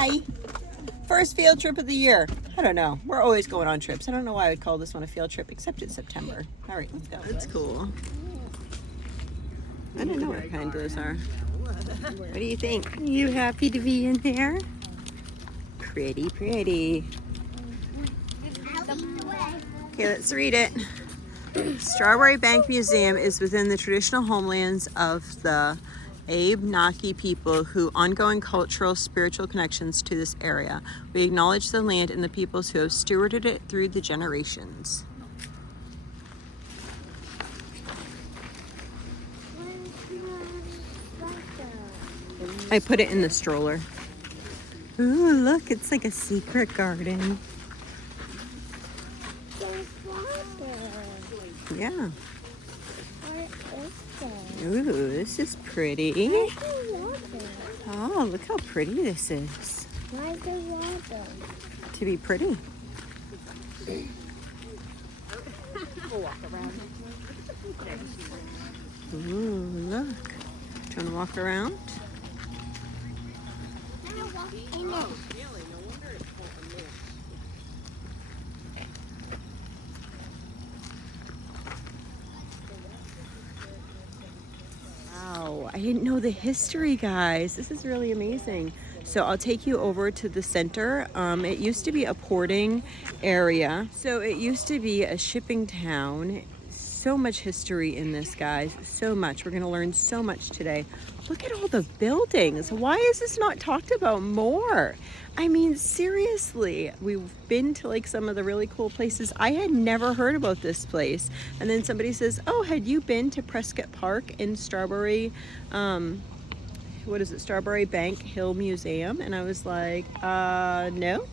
Hi. First field trip of the year. I don't know. We're always going on trips. I don't know why I would call this one a field trip, except it's September. All right, let's go. That's cool. I don't know what kind those are. What do you think? Are you happy to be in there? Pretty, pretty. Okay, let's read it. Strawberry Bank Museum is within the traditional homelands of the Abenaki people who ongoing cultural, spiritual connections to this area. We acknowledge the land and the peoples who have stewarded it through the generations. I put it in the stroller. Ooh, look, it's like a secret garden. Yeah. Ooh, this is pretty. Oh, look how pretty this is. Why the water? To be pretty. We'll walk around. Ooh, look. Do you want to walk around? In it. Wow, I didn't know the history, guys. This is really amazing. So I'll take you over to the center. It used to be a porting area. So it used to be a shipping town. So much history in this, guys. So much. We're going to learn so much today. Look at all the buildings. Why is this not talked about more? I mean, seriously, we've been to like some of the really cool places. I had never heard about this place. And then somebody says, oh, had you been to Prescott Park in Strawberry, what is it, Strawberry Bank Hill Museum? And I was like, no.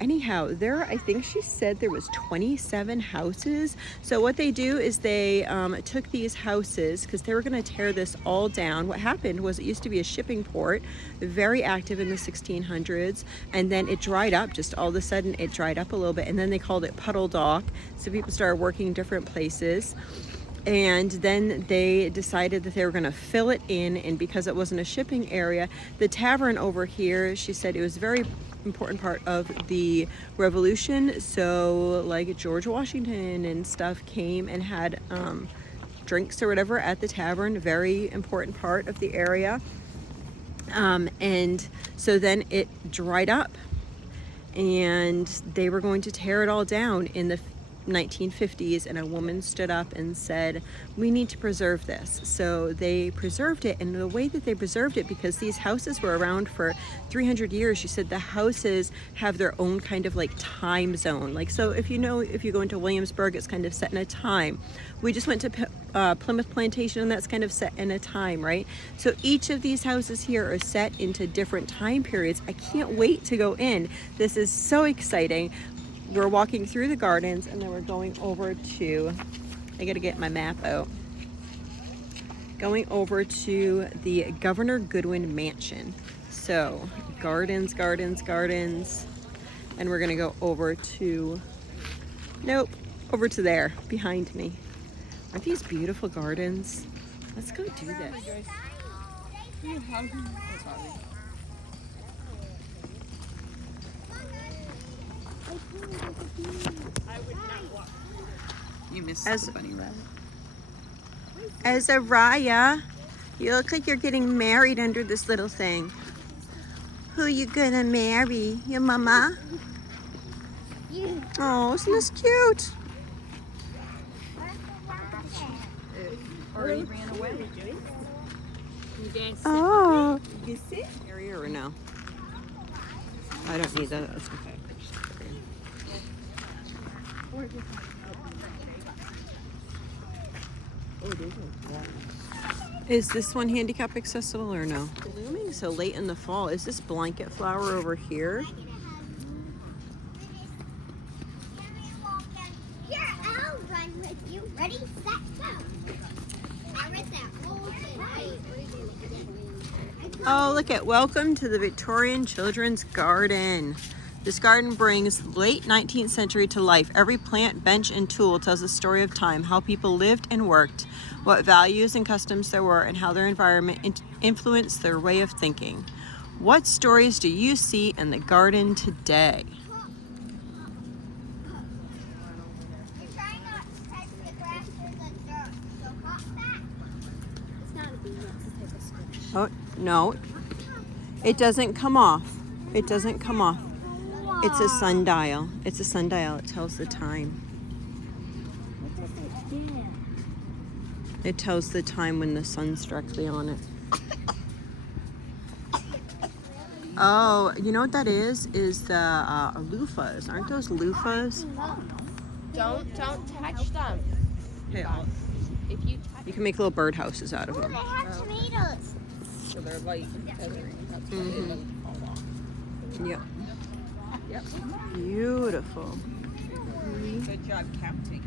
Anyhow, there, I think she said there was 27 houses. So what they do is they took these houses because they were going to tear this all down. What happened was it used to be a shipping port, very active in the 1600s, and then it dried up. Just all of a sudden it dried up a little bit, and then they called it Puddle Dock. So people started working different places. And then they decided that they were going to fill it in, and because it wasn't a shipping area, the tavern over here, she said it was a very important part of the Revolution. So like George Washington and stuff came and had drinks or whatever at the tavern, very important part of the area. And so then it dried up, and they were going to tear it all down in the 1950s, and a woman stood up and said, we need to preserve this. So they preserved it, and the way that they preserved it, because these houses were around for 300 years, she said the houses have their own kind of like time zone. Like, so if you know, if you go into Williamsburg, it's kind of set in a time. We just went to Plymouth Plantation, and that's kind of set in a time, right? So each of these houses here are set into different time periods. I can't wait to go in. This is so exciting. We're walking through the gardens, and then we're going over to, I gotta get my map out, going over to the Governor Goodwin Mansion. So gardens, gardens, gardens, and we're gonna go over to, nope, over to there behind me. Aren't these beautiful gardens? Let's go do this. You missed the bunny rabbit. Azariah, you look like you're getting married under this little thing. Who you gonna marry? Your mama? Oh, isn't this cute? Already ran away. Oh. You sit? Area or no? I don't need that. That's okay. Is this one handicap accessible or no? Blooming so late in the fall. Is this blanket flower over here? Here, I'll run with you. Ready, set, go. I read that whole thing. Oh, look at welcome to the Victorian Children's Garden. This garden brings late 19th century to life. Every plant, bench, and tool tells a story of time, how people lived and worked, what values and customs there were, and how their environment influenced their way of thinking. What stories do you see in the garden today? You're trying not to touch the grass or the dirt. So hop back. It's not a bee, it's a type of squish. Oh, no. It doesn't come off. It doesn't come off. It's a sundial. It's a sundial. It tells the time. What does it do? It tells the time when the sun's directly on it. Oh, you know what that is? Is the loofahs. Aren't those loofahs? Don't touch them. Hey, If you touch you can make little birdhouses out of Oh, them. they have tomatoes. So they're light and feathery. That's why they wouldn't fall off. Yep. Yep. Beautiful. Good job counting.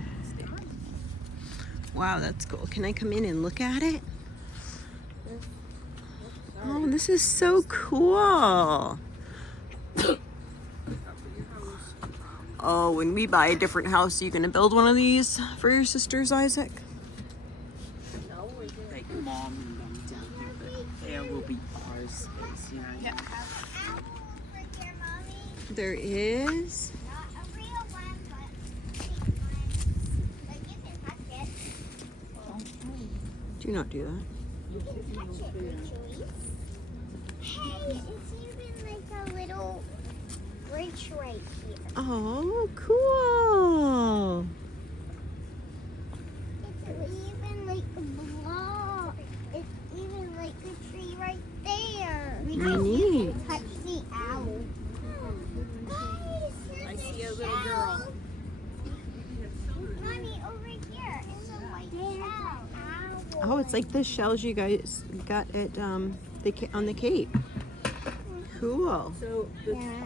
Wow, that's cool. Can I come in and look at it? Oh, this is so cool. Oh, when we buy a different house, are you going to build one of these for your sisters, Isaac? Like mom and them down here, but there will be our space, you know. Yeah. Apple over here, Mommy. There is. Not a real one, but a fake one. Like you can touch it. Do not do that. You can touch it, Rachel. Hey, it's even like a little bridge right here. Oh, cool. It's even like a block. It's even like a tree right there. Neat. Touch the owl. Guys, I here's see the a little girl. shell. Mommy, over here. It's a white shell. Oh, it's like the shells you guys got at on the Cape. Cool. So Yeah.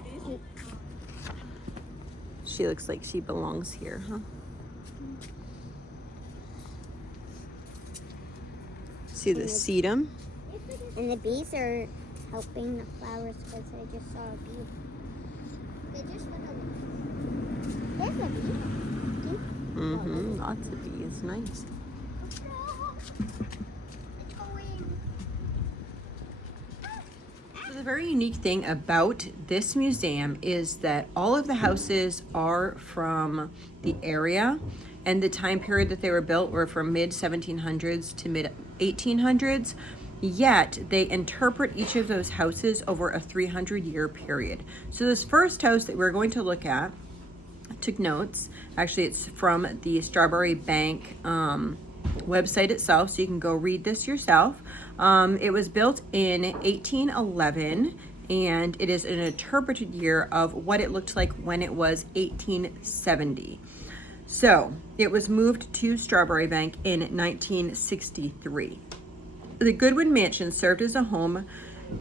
She looks like she belongs here, huh? See the sedum? And the bees are helping the flowers because I just saw a bee. They just There's a bee. Mm-hmm. Lots of bees. Nice. It's going. So the very unique thing about this museum is that all of the houses are from the area, and the time period that they were built were from mid 1700s to mid 1800s. Yet they interpret each of those houses over a 300-year period. So this first house that we're going to look at, I took notes. Actually, it's from the Strawberry Bank website itself, so you can go read this yourself. It was built in 1811, and it is an interpreted year of what it looked like when it was 1870. So it was moved to Strawberry Bank in 1963. The Goodwin mansion served as a home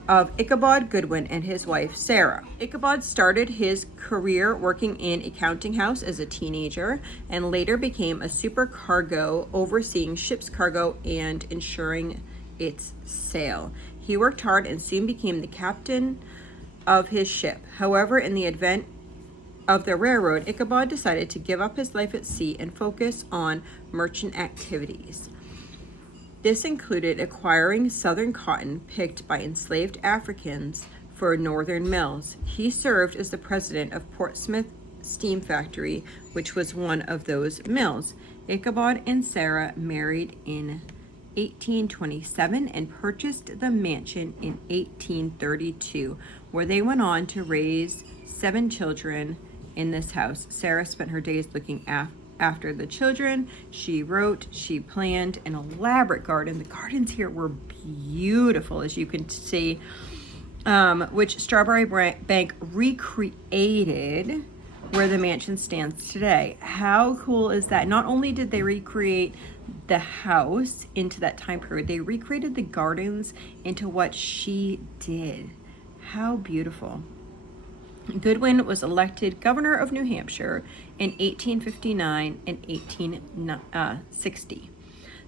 of Ichabod Goodwin and his wife Sarah. Ichabod started his career working in a counting house as a teenager and later became a supercargo overseeing ship's cargo and ensuring its sail. He worked hard and soon became the captain of his ship. However, in the advent of the railroad, Ichabod decided to give up his life at sea and focus on merchant activities. This included acquiring southern cotton picked by enslaved Africans for northern mills. He served as the president of Portsmouth Steam Factory, which was one of those mills. Ichabod and Sarah married in 1827 and purchased the mansion in 1832, where they went on to raise 7 children in this house. Sarah spent her days looking after the children. She wrote, she planned an elaborate garden. The gardens here were beautiful, as you can see, which Strawberry Bank recreated where the mansion stands today. How cool is that? Not only did they recreate the house into that time period, they recreated the gardens into what she did. How beautiful. Goodwin was elected governor of New Hampshire in 1859 and 1860.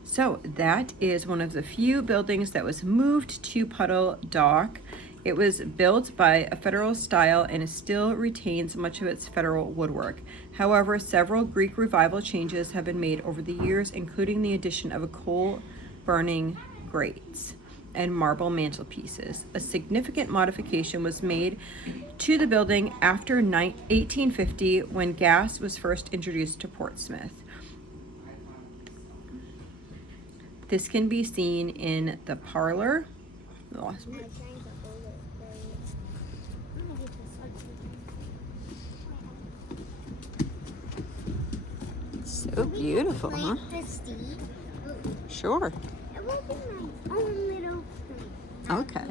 So that is one of the few buildings that was moved to Puddle Dock. It was built by a federal style and it still retains much of its federal woodwork. However, several Greek revival changes have been made over the years, including the addition of a coal burning grates. and marble mantelpieces. A significant modification was made to the building after 1850 when gas was first introduced to Portsmouth. This can be seen in the parlor. Oh, so beautiful, huh? Sure. It will be my own little thing. Okay.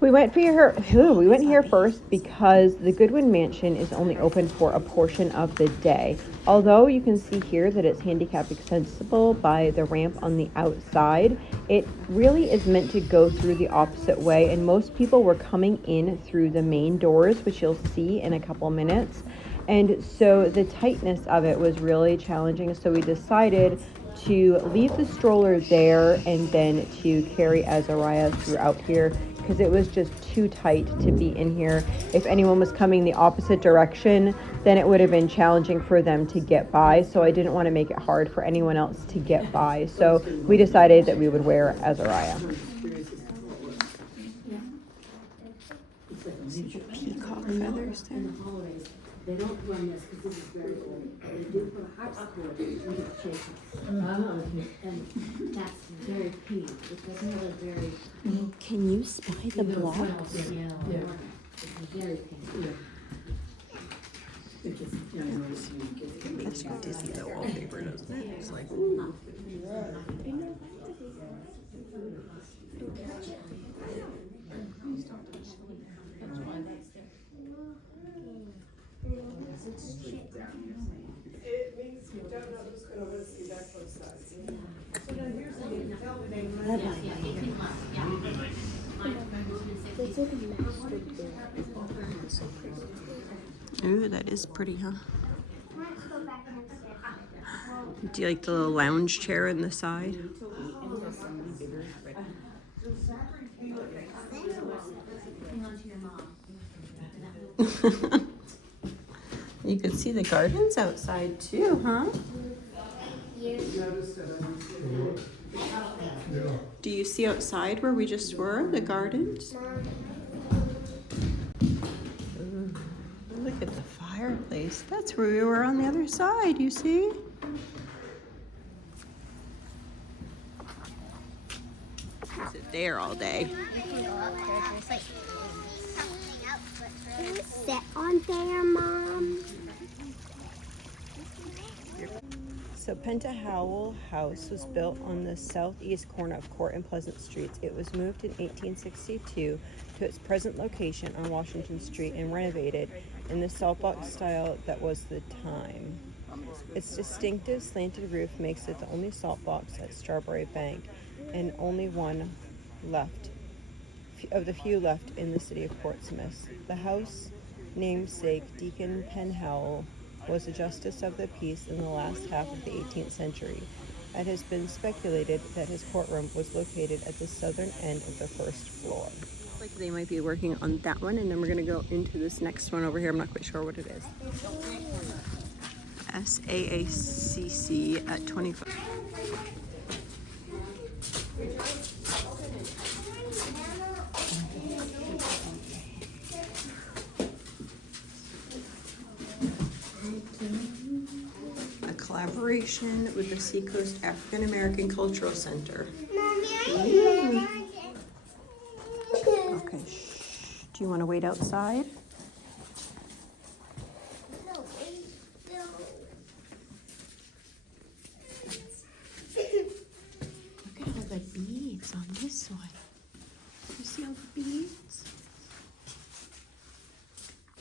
We went here first because the Goodwin mansion is only open for a portion of the day. Although you can see here that it's handicap accessible by the ramp on the outside, it really is meant to go through the opposite way, and most people were coming in through the main doors, which you'll see in a couple minutes. And so the tightness of it was really challenging, so we decided to leave the stroller there and then to carry Azariah throughout here because it was just too tight to be in here. If anyone was coming the opposite direction, then it would have been challenging for them to get by, so I didn't want to make it hard for anyone else to get by. So we decided that we would wear Azariah. Peacock feathers there. They don't run this because this is very old. They do put a harpsichord with a shaker. And that's very pink. It doesn't have a very... Can you spy the blocks? Yeah. It's very pink. That's what Disney the wallpaper, doesn't it? It's like, ooh, that is pretty, huh? Do you like the little lounge chair in the side? You could see the gardens outside too, huh? Do you see outside where we just were, the gardens? Ooh, look at the fireplace. That's where we were on the other side, you see? Sit there all day. Sit on there, Mom. So Penhallow House was built on the southeast corner of Court and Pleasant Streets. It was moved in 1862 to its present location on Washington Street and renovated in the saltbox style that was the time. Its distinctive slanted roof makes it the only saltbox at Strawberry Bank and only one left of the few left in the city of Portsmouth. The house namesake Deacon Penhallow was a justice of the peace in the last half of the 18th century. It has been speculated that his courtroom was located at the southern end of the first floor. Looks like they might be working on that one, and then we're going to go into this next one over here. I'm not quite sure what it is. SAACC at 25. Collaboration with the Seacoast African American Cultural Center. Okay, shh. Do you want to wait outside? Look at all the beads on this one. You see all the beads?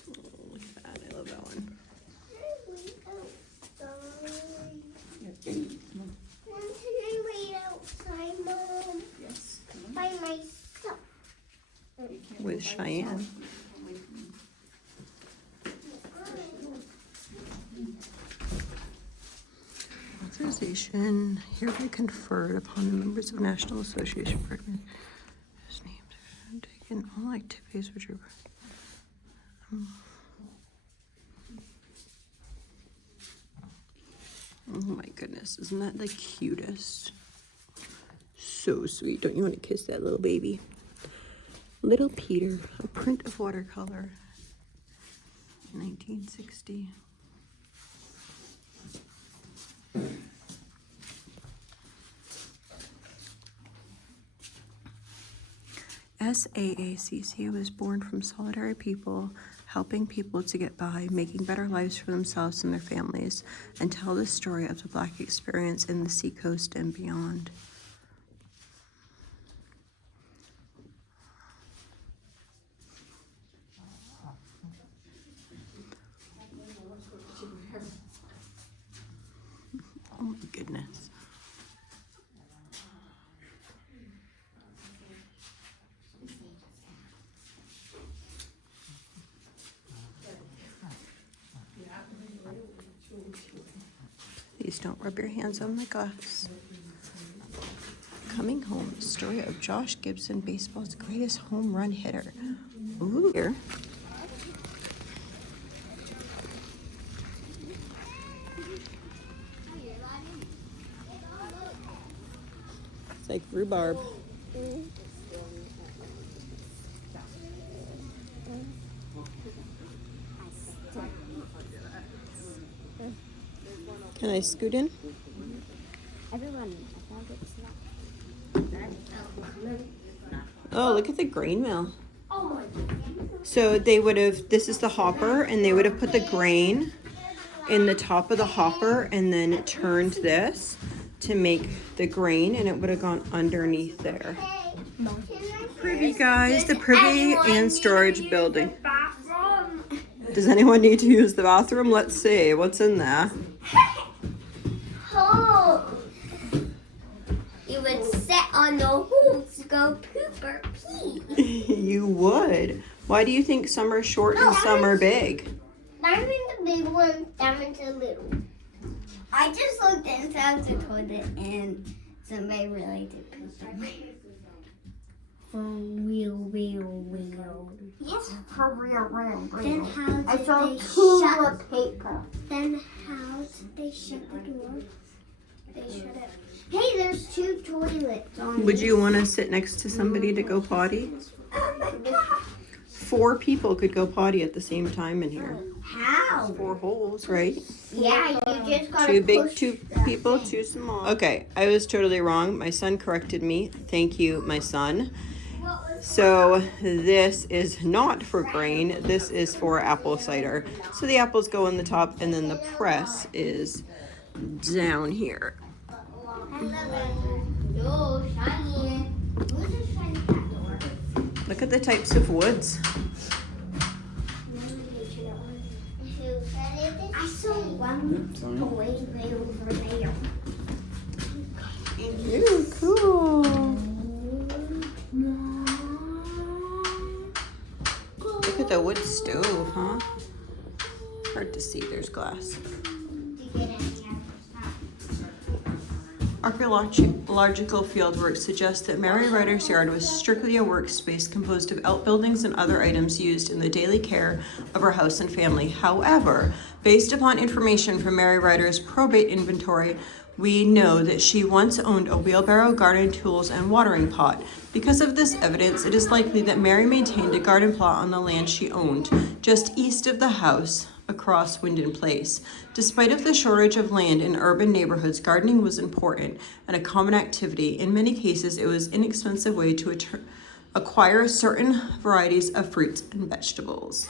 Oh, look at that. I love that one. Mom, can I wait outside, Mom? Yes. By myself. With Cheyenne. Authorization hereby conferred upon the members of National Association for Admin. His names are taken all activities which are Oh my goodness, isn't that the cutest? So sweet. Don't you want to kiss that little baby? Little Peter, a print of watercolor, 1960. SAACC was born from solitary people, helping people to get by, making better lives for themselves and their families, and tell the story of the Black experience in the seacoast and beyond. Oh my goodness. Please don't rub your hands on my glass. Coming Home, story of Josh Gibson, baseball's greatest home run hitter. Ooh, here. It's like rhubarb. Can I scoot in? Everyone, I thought it's not. Oh, look at the grain mill. So they would have, this is the hopper, and they would have put the grain in the top of the hopper and then turned this to make the grain, and it would have gone underneath there. Privy, guys, the privy and storage building. Does anyone need to use the bathroom? Let's see, what's in there? Oh, you would sit on the hole to go poop or pee. You would. Why do you think some are short and some are big? I'm in the big one, I'm in the little. I just looked inside the toilet and somebody really did poop in my. For real. Yes, for real. Then how did they shut paper? Then how did they shut the door? They shut it. Hey, there's 2 toilets on. Would you want to sit next to somebody to go potty? Oh my God. 4 people could go potty at the same time in here. How? 4 holes, right? Yeah, you just gotta 2 big, push 2 people, 2 small. Okay, I was totally wrong. My son corrected me. Thank you, my son. So this is not for grain. This is for apple cider. So the apples go on the top, and then the press is down here. Look at the types of woods. I saw one way over there. Ooh, cool. Look at the wood stove, huh? Hard to see, there's glass. Archaeological fieldwork suggests that Mary Ryder's yard was strictly a workspace composed of outbuildings and other items used in the daily care of her house and family. However, based upon information from Mary Ryder's probate inventory, we know that she once owned a wheelbarrow, garden tools, and watering pot. Because of this evidence, it is likely that Mary maintained a garden plot on the land she owned, just east of the house, across Wyndon Place. Despite of the shortage of land in urban neighborhoods, gardening was important and a common activity. In many cases, it was an inexpensive way to acquire certain varieties of fruits and vegetables.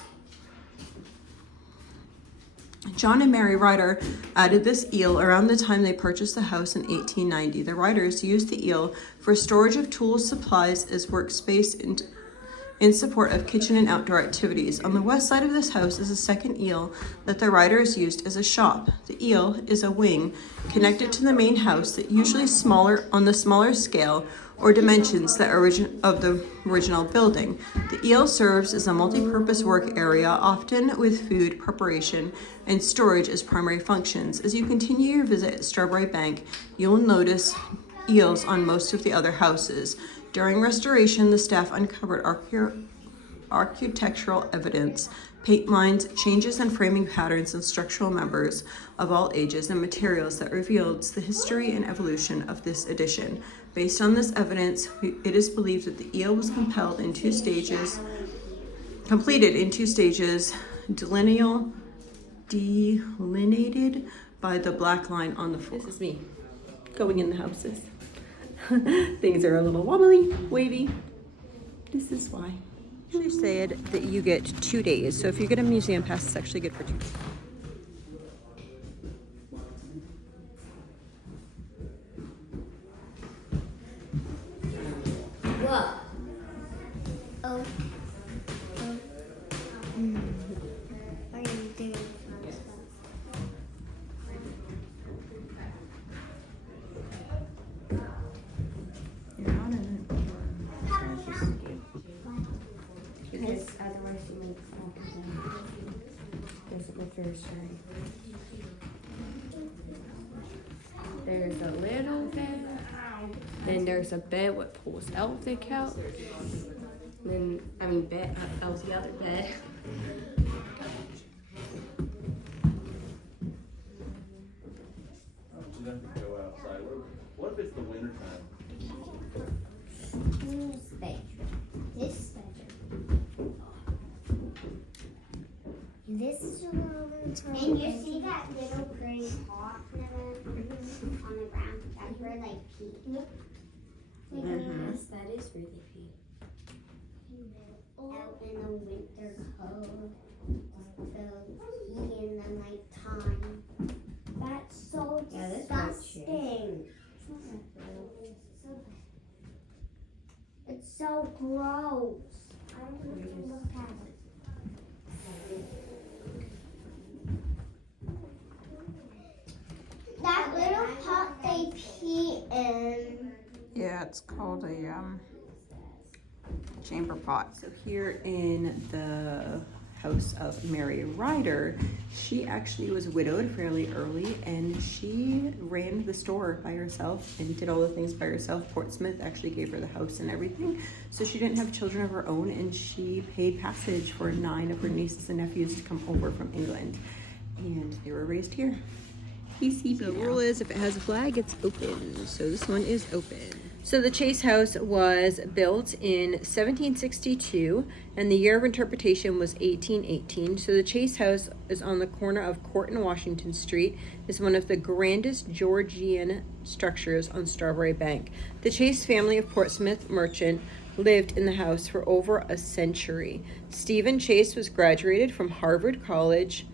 John and Mary Ryder added this eel around the time they purchased the house in 1890. The Ryders used the eel for storage of tools, supplies, as workspace, and in support of kitchen and outdoor activities. On the west side of this house is a second eel that the Ryders used as a shop. The eel is a wing connected to the main house that usually smaller on the smaller scale or dimensions that of the original building. The eel serves as a multi-purpose work area, often with food preparation and storage as primary functions. As you continue your visit at Strawberry Bank, you'll notice eels on most of the other houses. During restoration, the staff uncovered architectural evidence paint lines, changes in framing patterns and structural members of all ages and materials that reveals the history and evolution of this edition. Based on this evidence, it is believed that the eel was completed in two stages, delineated by the black line on the floor. This is me going in the houses. Things are a little wobbly, wavy. This is why. She said that you get 2 days. So if you get a museum pass, it's actually good for 2 days. What? Oh. What are you doing? Because otherwise you make doesn't look very sturdy. There's a little bed. Then there's a bed with pulls out the couch. Then bed out the other bed. Go outside. What if it's the winter time? Who's bedroom? This bedroom. This is a little. And you see that little pretty pot on the ground? That's where they pee. Yes, that is where they pee. Out in the winter cold. So pee in the nighttime. That's so disgusting. It's so gross. I don't want to look at it. That little pot they pee in. Yeah, it's called a chamber pot. So here in the house of Mary Ryder, she actually was widowed fairly early, and she ran the store by herself and did all the things by herself. Portsmouth actually gave her the house and everything, so she didn't have children of her own, and she paid passage for 9 of her nieces and nephews to come over from England, and they were raised here. The rule is if it has a flag, it's open. So this one is open. So the Chase house was built in 1762, and the year of interpretation was 1818. So the Chase house is on the corner of Court and Washington Street. It's one of the grandest Georgian structures on Strawberry Bank. The Chase family of Portsmouth merchant lived in the house for over a century. Stephen Chase was graduated from Harvard College,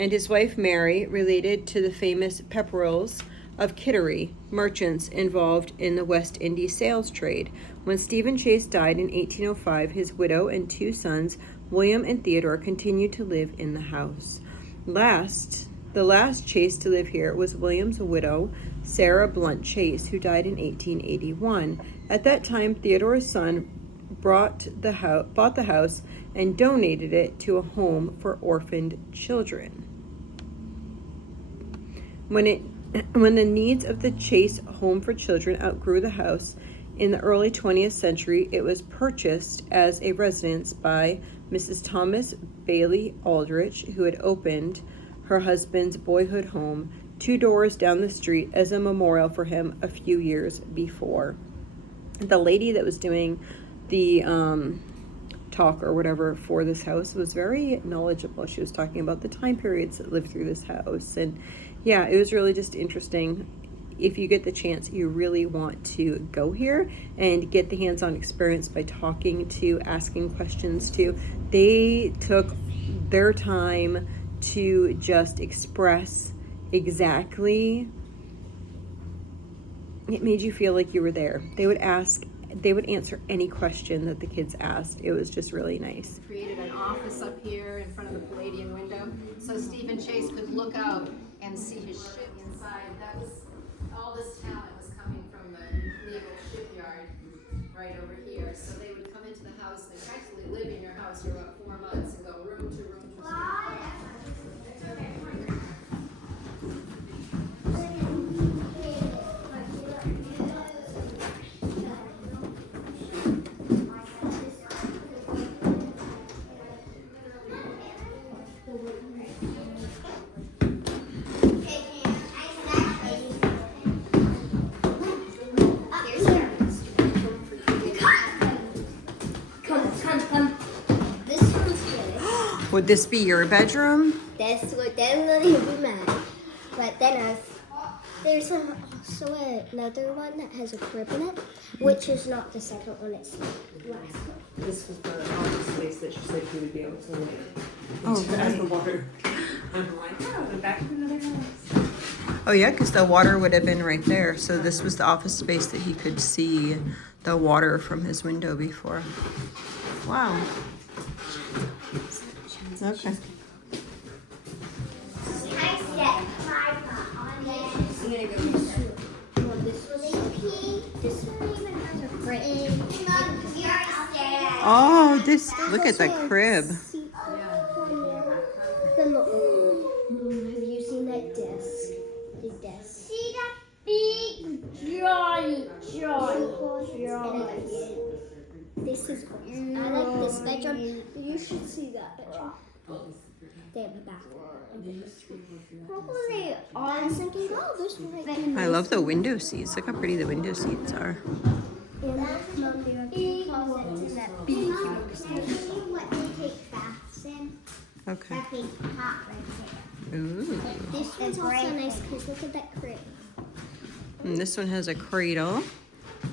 and his wife Mary, related to the famous Pepperells of Kittery, merchants involved in the West Indies sales trade. When Stephen Chase died in 1805, his widow and 2 sons, William and Theodore, continued to live in the house. The last Chase to live here was William's widow, Sarah Blunt Chase, who died in 1881. At that time, Theodore's son bought the house and donated it to a home for orphaned children. When the needs of the Chase Home for Children outgrew the house in the early 20th century, it was purchased as a residence by Mrs. Thomas Bailey Aldrich, who had opened her husband's boyhood home 2 doors down the street as a memorial for him a few years before. The lady that was doing the talk or whatever for this house was very knowledgeable. She was talking about the time periods that lived through this house, and yeah, it was really just interesting. If you get the chance, you really want to go here and get the hands-on experience by talking to, asking questions to. They took their time to just express exactly. It made you feel like you were there. They would answer any question that the kids asked. It was just really nice. Created an office up here in front of the Palladian window, so Stephen Chase could look out and see his ship inside. That was all this talent was coming from the naval shipyard right over here. So they would come into the house, they practically live in your house for about 4 months and go room to room to room. Would this be your bedroom? This would definitely be mine. But then there's also another one that has a crib in it, which is not the second one, it's the last one. This was the office space that she said he would be able to live. Oh, As the water. I'm like, oh, the back of another house. Oh yeah, because the water would have been right there. So this was the office space that he could see the water from his window before. Wow. Okay. This one even has a crib. Oh, this, look at the crib. Have you seen that desk? The desk. See that big giant. This is awesome. I like this bedroom. You should see that bedroom. They have a bathroom. Probably I was thinking, oh, this one might be I love the window seats. Look how pretty the window seats are. And that big what they take baths in. Okay. That big pot right there. Ooh. This one's also nice because look at that crib. And this one has a cradle.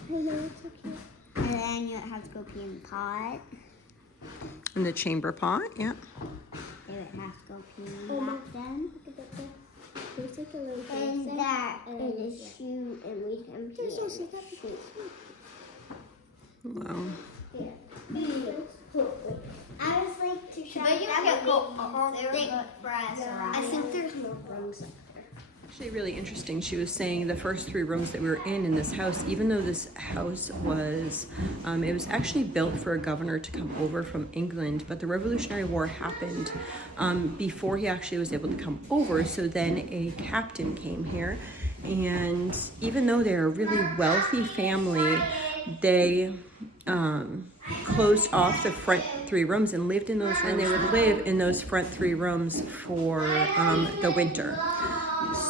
I know, it's so cute. And then you have to go pee in the pot. And the chamber pot, yeah. They would have to go pee in that then. There's like a little and that and a shoe and we can pee. There's also that shoe. Wow. I was like to show that would go all thick for us. I think there's more rooms up there. Actually really interesting. She was saying the first 3 rooms that we were in this house, even though this house was, it was actually built for a governor to come over from England, but the Revolutionary War happened before he actually was able to come over. So then a captain came here, and even though they're a really wealthy family, they closed off the front 3 rooms and lived in those rooms. And they would live in those front 3 rooms for the winter.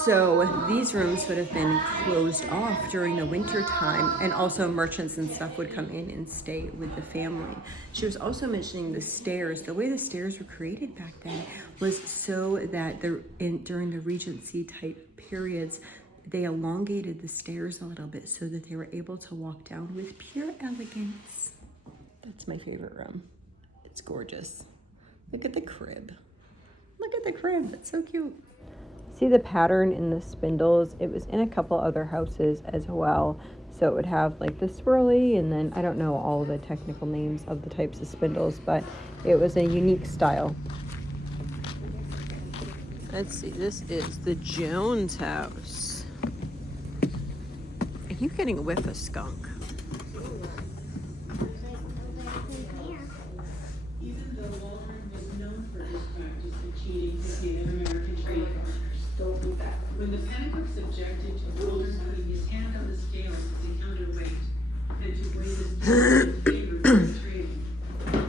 So these rooms would have been closed off during the winter time, and also merchants and stuff would come in and stay with the family. She was also mentioning the stairs. The way the stairs were created back then was so that during the Regency type periods, they elongated the stairs a little bit so that they were able to walk down with pure elegance. That's my favorite room. It's gorgeous. Look at the crib. Look at the crib. That's so cute. See the pattern in the spindles? It was in a couple other houses as well. So it would have like the swirly, and then I don't know all the technical names of the types of spindles, but it was a unique style. Let's see, this is the Jones house. Are you getting a whiff of skunk? Even though Aldrich was known for his practice of cheating his Native American trade partners, Don't do that. when the Penhallows objected to Aldrich putting his hand on the scales as a counterweight and to weigh his in favor of the trading,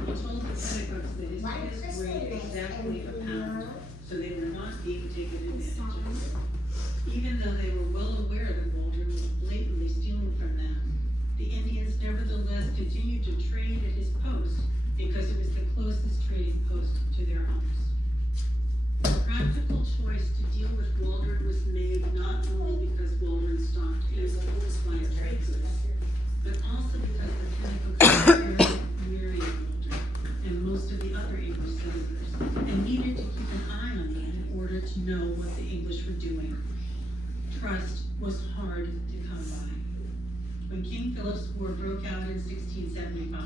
he told the Penhallows that his fists weighed exactly a pound, so they were not being taken advantage of. Even though they were well aware that Aldrich was blatantly stealing from them, the Indians nevertheless continued to trade at his post because it was the closest trading post to their homes. The practical choice to deal with Waldron was made not only because Waldron stocked England's fine trade goods, but also because the Penhallows were weary of Waldron and most of the other English settlers, and needed to keep an eye on them in order to know what the English were doing. Trust was hard to come by. When King Philip's War broke out in 1675,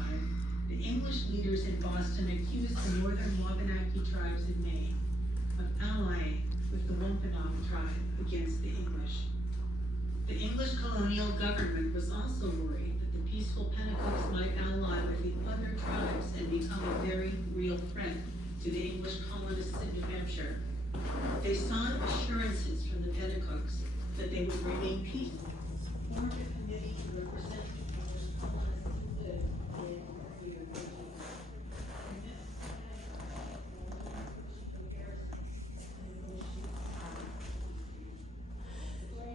the English leaders in Boston accused the northern Abenaki tribes in Maine of allying with the Wampanoag tribe against the English. The English colonial government was also worried that the peaceful Penhallows might ally with the other tribes and become a very real threat to the English colonists in New Hampshire. They sought assurances from the Penhallows that they would remain peaceful. Formed a committee to represent the English colonists who lived in New Hampshire.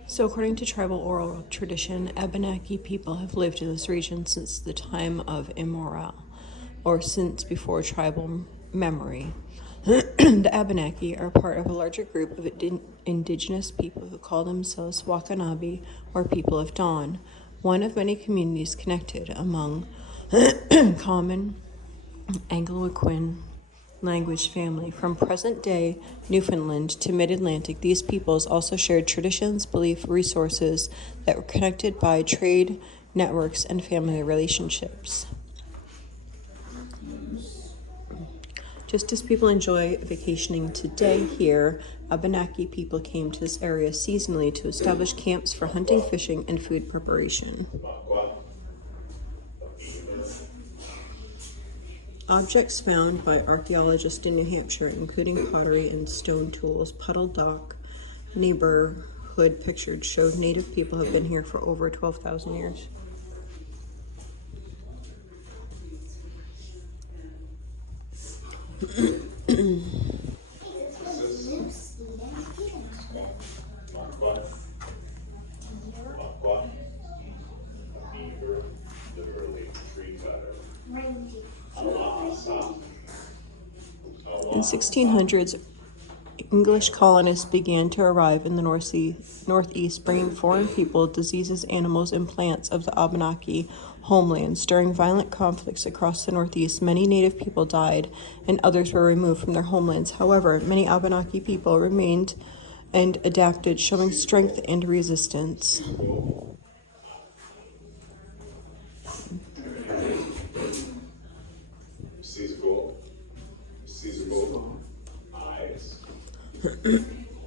So according to tribal oral tradition, Abenaki people have lived in this region since the time of immemorial, or since before tribal memory. The Abenaki are part of a larger group of indigenous people who call themselves Wakanabe, or People of Dawn, one of many communities connected among common Anglo-Algonquin language family. From present-day Newfoundland to mid-Atlantic, these peoples also shared traditions, belief, resources that were connected by trade networks and family relationships. Just as people enjoy vacationing today here, Abenaki people came to this area seasonally to establish camps for hunting, fishing, and food preparation. Objects found by archaeologists in New Hampshire, including pottery and stone tools, Puddle Dock neighborhood pictured, showed Native people have been here for over 12,000 years. In 1600s, English colonists began to arrive in the northeast, bringing foreign people, diseases, animals, and plants of the Abenaki homelands. During violent conflicts across the northeast, many native people died and others were removed from their homelands. However, many Abenaki people remained and adapted, showing strength and resistance.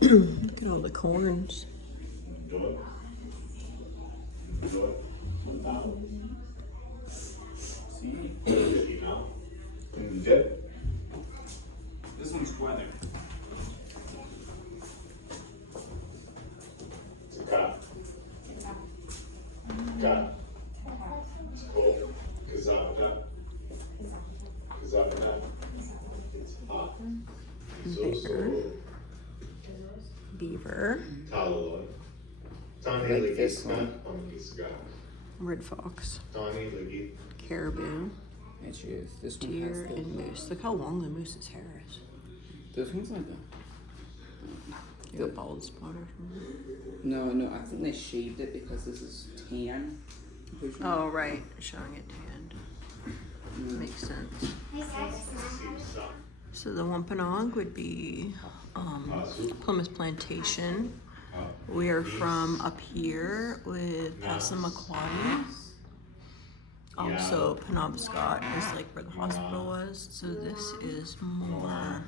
Look at all the corns. This one's weather. It's a cop. Cop. It's cold. Kazabaka. Kazabaka. It's hot. Beaver. Talaloi. Tani Like ligi this one. skat ongiska. Red fox. Tani ligi. Caribou. It is. This one Deer has and moose. Look how long the moose's hair is. This one's like You got bald spot or something. no. I think they shaved it because this is tan. Oh, right. Showing it tanned. Makes sense. So the Wampanoag would be Plymouth Plantation. We are from up here with Passamaquoddy. Also, Penobscot is like where the hospital was. So this is more.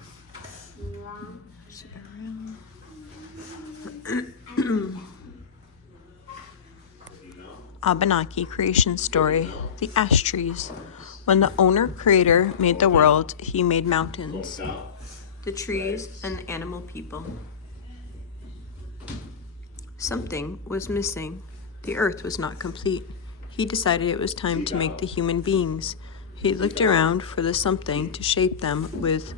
Abenaki creation story, the ash trees. When the owner-creator made the world, he made mountains, the trees, and the animal people. Something was missing. The earth was not complete. He decided it was time to make the human beings. He looked around for the something to shape them with.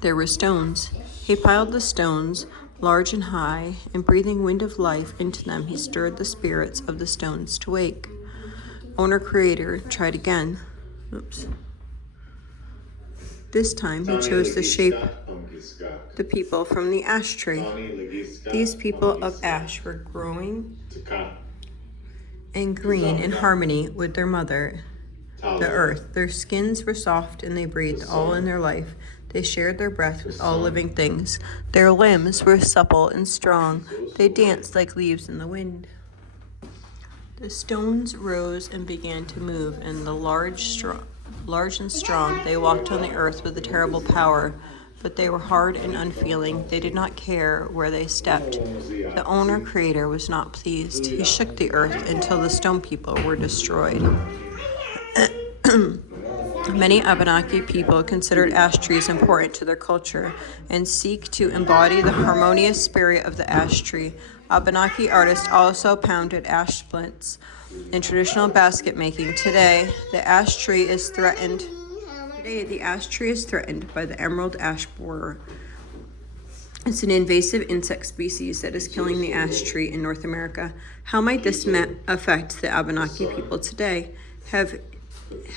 There were stones. He piled the stones large and high, and breathing wind of life into them, he stirred the spirits of the stones to wake. Owner-creator tried again. Oops. This time he chose to shape the people from the ash tree. These people of ash were growing and green in harmony with their mother, the earth. Their skins were soft and they breathed all in their life. They shared their breath with all living things. Their limbs were supple and strong. They danced like leaves in the wind. The stones rose and began to move, and the large and strong, they walked on the earth with a terrible power. But they were hard and unfeeling. They did not care where they stepped. The owner-creator was not pleased. He shook the earth until the stone people were destroyed. Many Abenaki people considered ash trees important to their culture and seek to embody the harmonious spirit of the ash tree. Abenaki artists also pounded ash splints in traditional basket making. Today, the ash tree is threatened by the emerald ash borer. It's an invasive insect species that is killing the ash tree in North America. How might this affect the Abenaki people today?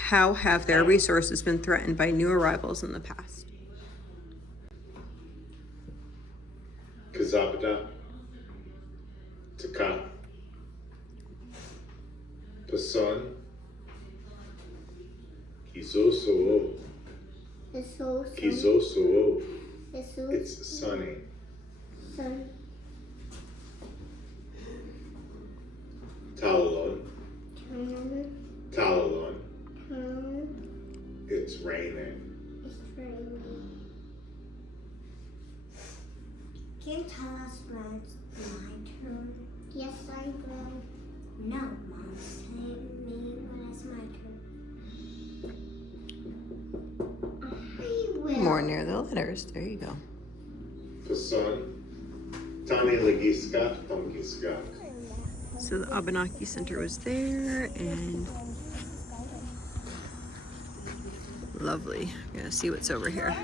How have their resources been threatened by new arrivals in the past? Tizabada, Taka, Pason, Kizoso, Kizoso, it's sunny. Sun. Talalon, Turn. Talalon, Turn. it's raining. It's raining. Can you tell us when it's my turn? Yes, I will. No, Mom. Tell me when it's my turn. I will. More near the letters. There you go. Pason, Tani Lagiska, Pomkiska. So the Abenaki Center was there, and lovely. I'm gonna see what's over here.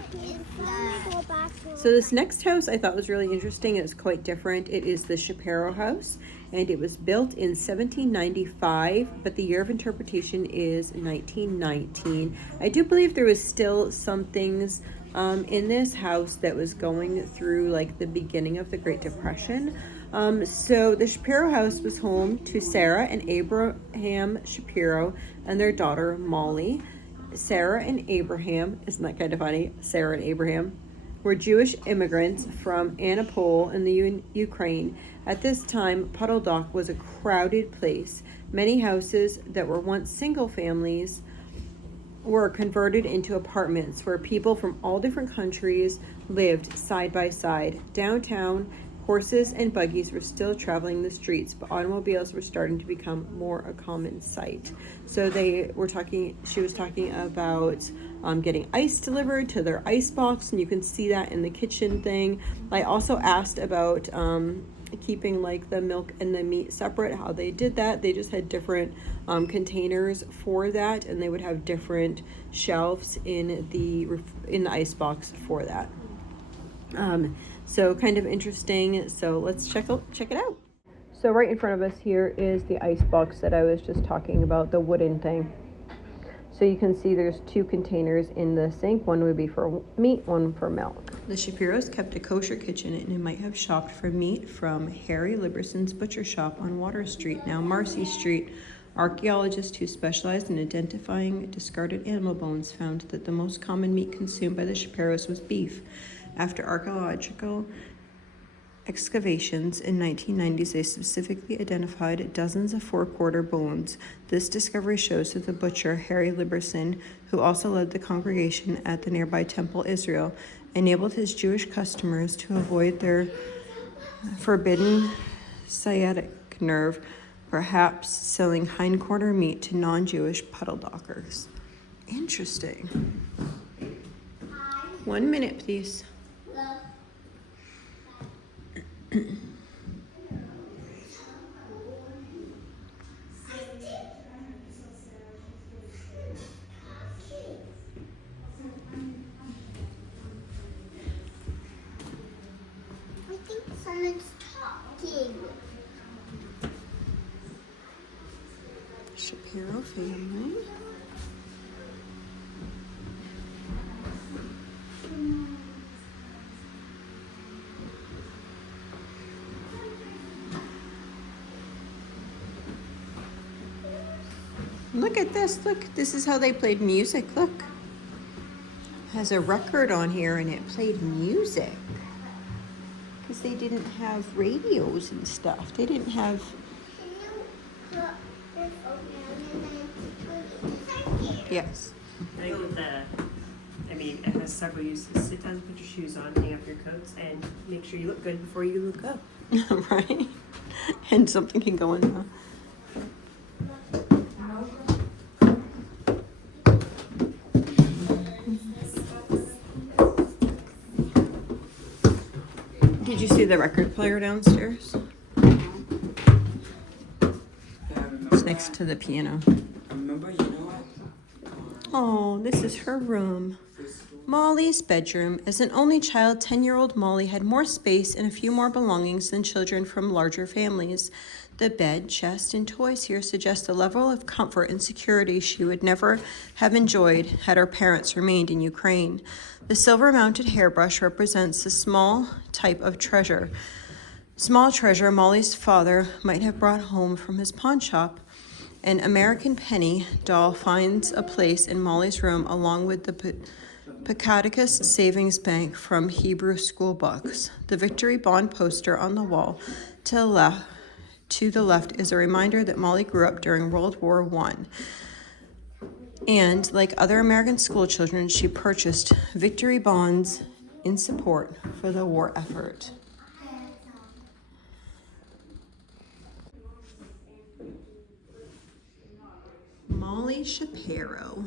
So this next house I thought was really interesting. It's quite different. It is the Shapiro house, and it was built in 1795, but the year of interpretation is 1919. I do believe there was still some things in this house that was going through like the beginning of the Great Depression. So the Shapiro house was home to Sarah and Abraham Shapiro and their daughter Molly. Sarah and Abraham, isn't that kind of funny? Sarah and Abraham were Jewish immigrants from Anapol in the Ukraine. At this time, Puddle Dock was a crowded place. Many houses that were once single families were converted into apartments where people from all different countries lived side by side. Downtown, horses and buggies were still traveling the streets, but automobiles were starting to become more a common sight. So she was talking about getting ice delivered to their ice box, and you can see that in the kitchen thing. I also asked about keeping like the milk and the meat separate, how they did that. They just had different containers for that, and they would have different shelves in the ice box for that. So kind of interesting. So let's check it out. So right in front of us here is the ice box that I was just talking about, the wooden thing. So you can see there's two containers in the sink. One would be for meat, one for milk. The Shapiros kept a kosher kitchen, and it might have shopped for meat from Harry Liberson's butcher shop on Water Street, now Marcy Street. Archaeologists who specialized in identifying discarded animal bones found that the most common meat consumed by the Shapiros was beef. After archaeological excavations in 1990s, they specifically identified dozens of four-quarter bones. This discovery shows that the butcher, Harry Liberson, who also led the congregation at the nearby Temple Israel, enabled his Jewish customers to avoid their forbidden sciatic nerve, perhaps selling hindquarter meat to non-Jewish puddle dockers. Interesting. 1 minute, please. I think someone's talking. Shapiro family. Look at this. Look, this is how they played music. Look. Has a record on here and it played music. Because they didn't have radios and stuff. They didn't have... Can you put your phone down and then Yes. I think with it has several uses. Sit down, put your shoes on, hang up your coats, and make sure you look good before you look up. Right? And something can go in there. Did you see the record player downstairs? It's next to the piano. Remember, you know what? Oh, this is her room. Molly's bedroom. As an only child, 10-year-old Molly had more space and a few more belongings than children from larger families. The bed, chest, and toys here suggest a level of comfort and security she would never have enjoyed had her parents remained in Ukraine. The silver-mounted hairbrush represents the small treasure Molly's father might have brought home from his pawn shop. An American penny doll finds a place in Molly's room along with the Picadicus Savings Bank from Hebrew school books. The Victory Bond poster on the wall to the left is a reminder that Molly grew up during World War I. And like other American school children, she purchased Victory Bonds in support for the war effort. Molly Shapiro.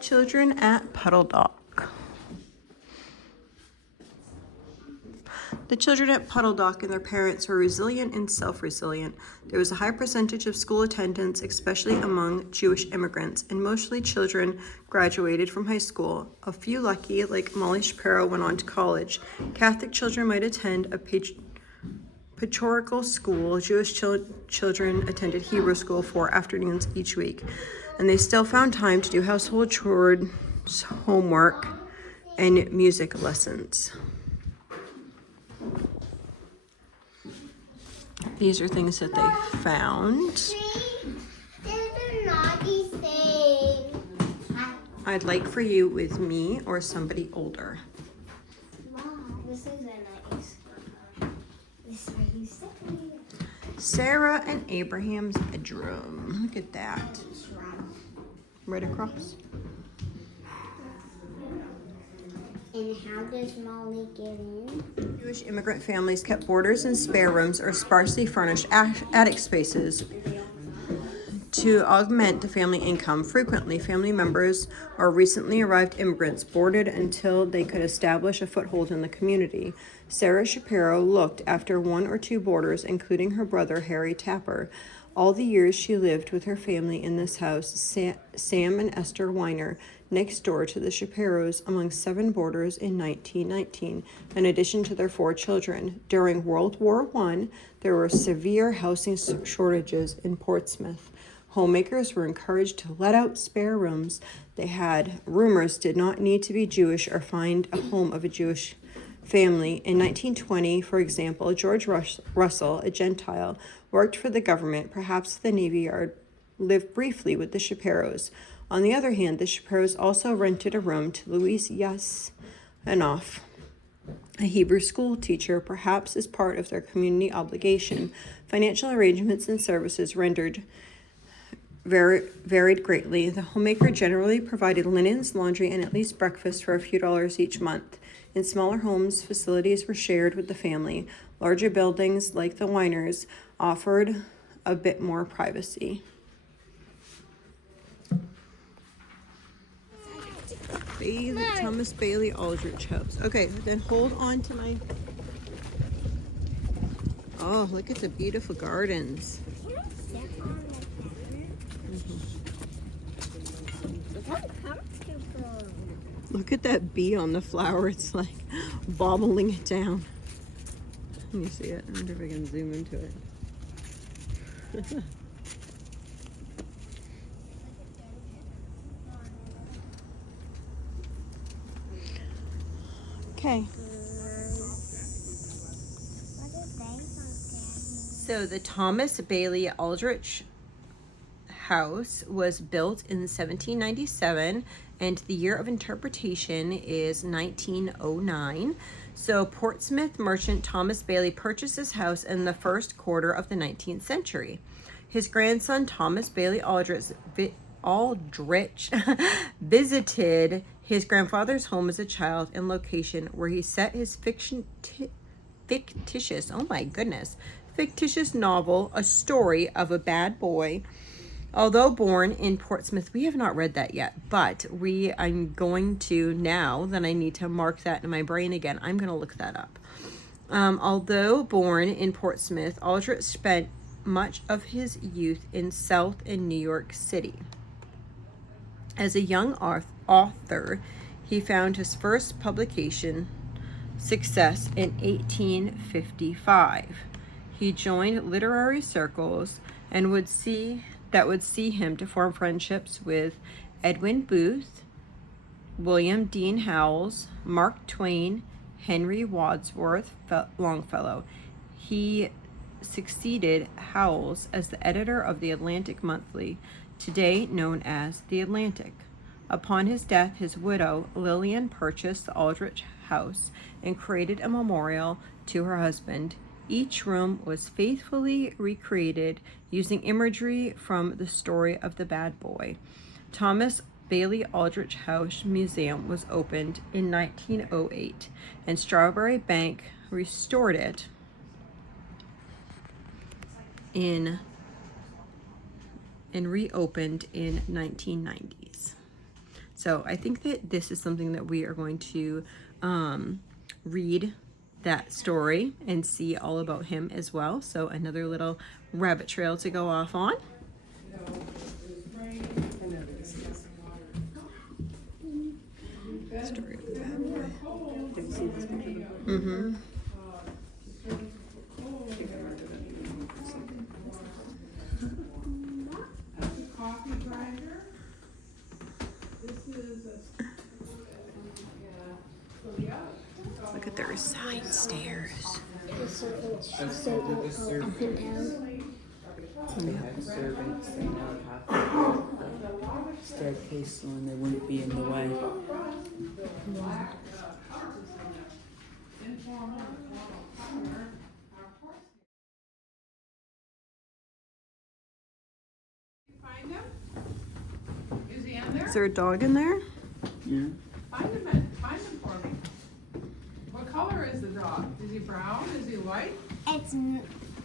Children at Puddle Dock. The children at Puddle Dock and their parents were resilient and self-resilient. There was a high percentage of school attendance, especially among Jewish immigrants, and mostly children graduated from high school. A few lucky, like Molly Shapiro, went on to college. Catholic children might attend a patriarchal school. Jewish children attended Hebrew school 4 afternoons each week, and they still found time to do household chores, homework, and music lessons. These are things that they found. I'd like for you with me or somebody older. This is a nice. This is where you sit. Sarah and Abraham's bedroom. Look at that. Right across. And how does Molly get in? Jewish immigrant families kept boarders in spare rooms or sparsely furnished attic spaces to augment the family income. Frequently, family members or recently arrived immigrants boarded until they could establish a foothold in the community. Sarah Shapiro looked after 1 or 2 boarders, including her brother Harry Tapper. All the years she lived with her family in this house, Sam and Esther Weiner, next door to the Shapiros, among 7 boarders in 1919, in addition to their 4 children. During World War I, there were severe housing shortages in Portsmouth. Homemakers were encouraged to let out spare rooms they had. Roomers did not need to be Jewish or find a home of a Jewish family. In 1920, for example, George Russell, a Gentile, worked for the government, perhaps the Navy Yard, lived briefly with the Shapiros. On the other hand, the Shapiros also rented a room to Louise Yasanoff, a Hebrew school teacher, perhaps as part of their community obligation. Financial arrangements and services rendered varied greatly. The homemaker generally provided linens, laundry, and at least breakfast for a few dollars each month. In smaller homes, facilities were shared with the family. Larger buildings, like the Weiners, offered a bit more privacy. Thomas Bailey Aldrich house. Okay, then hold on to my... Oh, look at the beautiful gardens. Look at that bee on the flower. It's like bobbling it down. Let me see it. I wonder if I can zoom into it. Okay. So the Thomas Bailey Aldrich house was built in 1797, and the year of interpretation is 1909. So Portsmouth merchant Thomas Bailey purchased this house in the first quarter of the 19th century. His grandson Thomas Bailey Aldrich visited his grandfather's home as a child and location where he set his fictitious novel, A Story of a Bad Boy. Although born in Portsmouth, we have not read that yet, but I'm going to, now that I need to mark that in my brain again, I'm going to look that up. Although born in Portsmouth, Aldrich spent much of his youth in South and New York City. As a young author, he found his first publication success in 1855. He joined literary circles and would see him to form friendships with Edwin Booth, William Dean Howells, Mark Twain, Henry Wadsworth Longfellow. He succeeded Howells as the editor of the Atlantic Monthly, today known as The Atlantic. Upon his death, his widow, Lillian, purchased the Aldrich house and created a memorial to her husband. Each room was faithfully recreated using imagery from the story of the bad boy. Thomas Bailey Aldrich House Museum was opened in 1908, and Strawberry Bank restored it and reopened in 1990s. So I think that this is something that we are going to read that story and see all about him as well. So another little rabbit trail to go off on. Story of the bad boy. Have you seen this picture before? Mm-hmm. Coffee grinder. This is Look at their side stairs. They have servants, they know how to staircase so they wouldn't be in the way. Find him? Is he in there? Is there a dog in there? Yeah. Find him for me. What color is the dog? Is he brown? Is he white?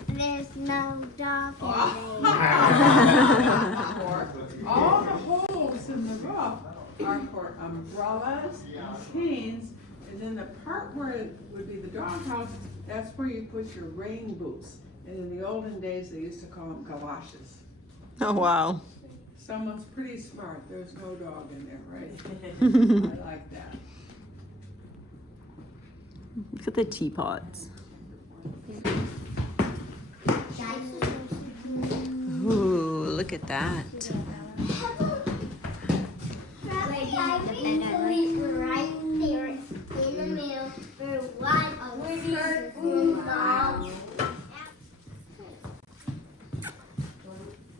There's no dog in All the holes in the roof are for umbrellas, canes, and then the part where it would be the doghouse, that's where you put your rain boots. And in the olden days, they used to call them galoshes. Oh, wow. Someone's pretty smart. There's no dog in there, right? I like that. Look at the teapots. Ooh, look at that. right there in the middle where one of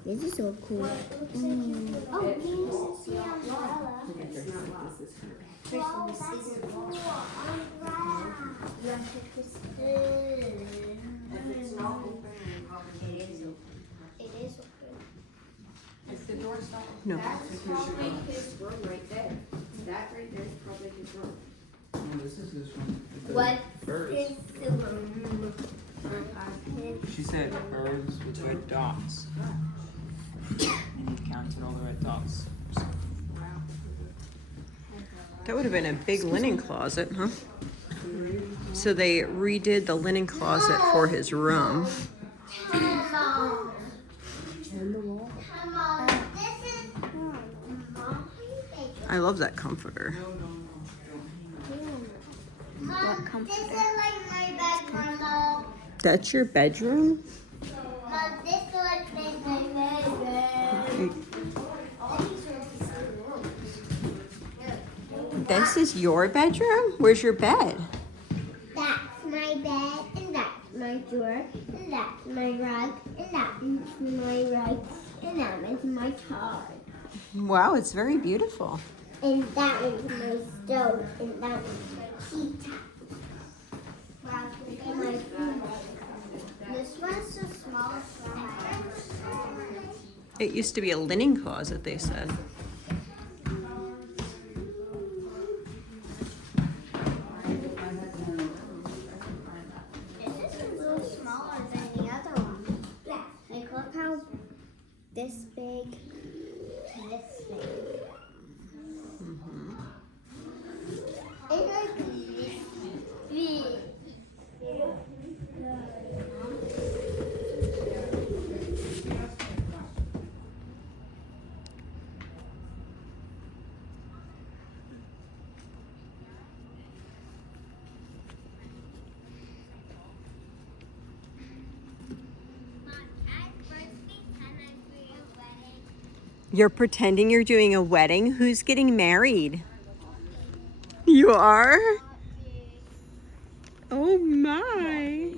This is so cool. Oh, can you see umbrella? Wow, that's cool. Umbrella. If it's not open, it is open. It is open. Is the door still open? No. That's probably his room right there. That right there is probably his room. No, this is this one. What Birds. is the room? She said birds with red dots. And you counted all the red dots. That would have been a big linen closet, huh? So they redid the linen closet for his room. Come on. This is I love that comforter. Mom, this is like my bedroom, Mom. That's your bedroom? Mom, this looks like my bedroom. This is your bedroom? Where's your bed? That's my bed, and that's my drawer, and that's my rug, and that's my rug, and that is my toy. Wow, it's very beautiful. And that is my stove, and that is my tea towel. Wow, and my food. This one's so small. It used to be a linen closet, they said. This is a little smaller than the other one. Yeah. Like, look how this big to this big. It's like this big. You're pretending you're doing a wedding? Who's getting married? You are? Oh my.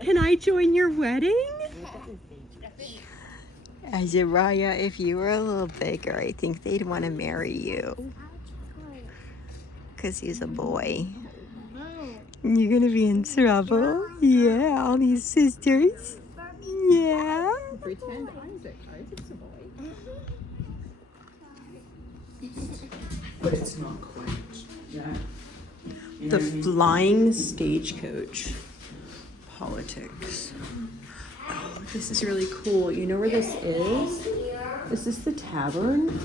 Can I join your wedding? Azariah, if you were a little bigger, I think they'd want to marry you. Because he's a boy. You're going to be in trouble? Yeah, all these sisters. Yeah. Pretend Isaac's a boy. But it's not quite. Yeah. You know The what I mean? flying stagecoach. Politics. Oh, this is really cool. You know where this is? Is this the tavern?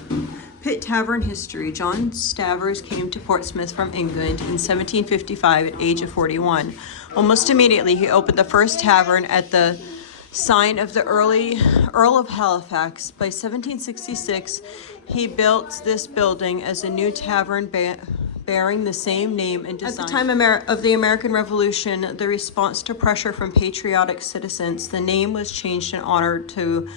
Pitt Tavern history. John Stavers came to Portsmouth from England in 1755 at age of 41. Almost immediately, he opened the first tavern at the sign of the early Earl of Halifax. By 1766, he built this building as a new tavern bearing the same name and design. At the time of the American Revolution, the response to pressure from patriotic citizens, the name was changed in honor to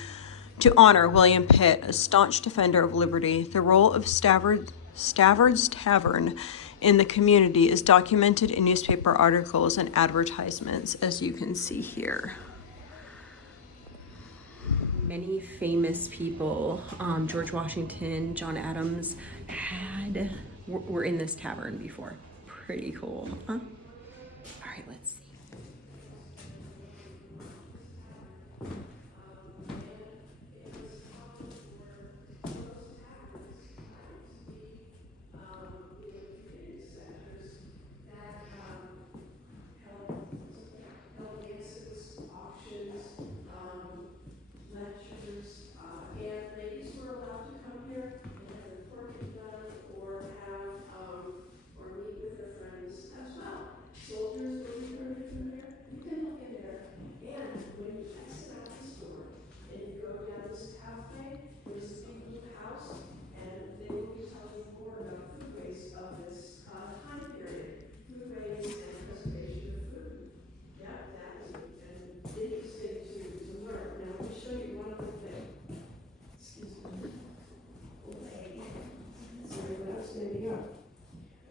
honor William Pitt, a staunch defender of liberty. The role of Stavard's Tavern in the community is documented in newspaper articles and advertisements, as you can see here. Many famous people, George Washington, John Adams, were in this tavern before. Pretty cool, huh? All right, let's see.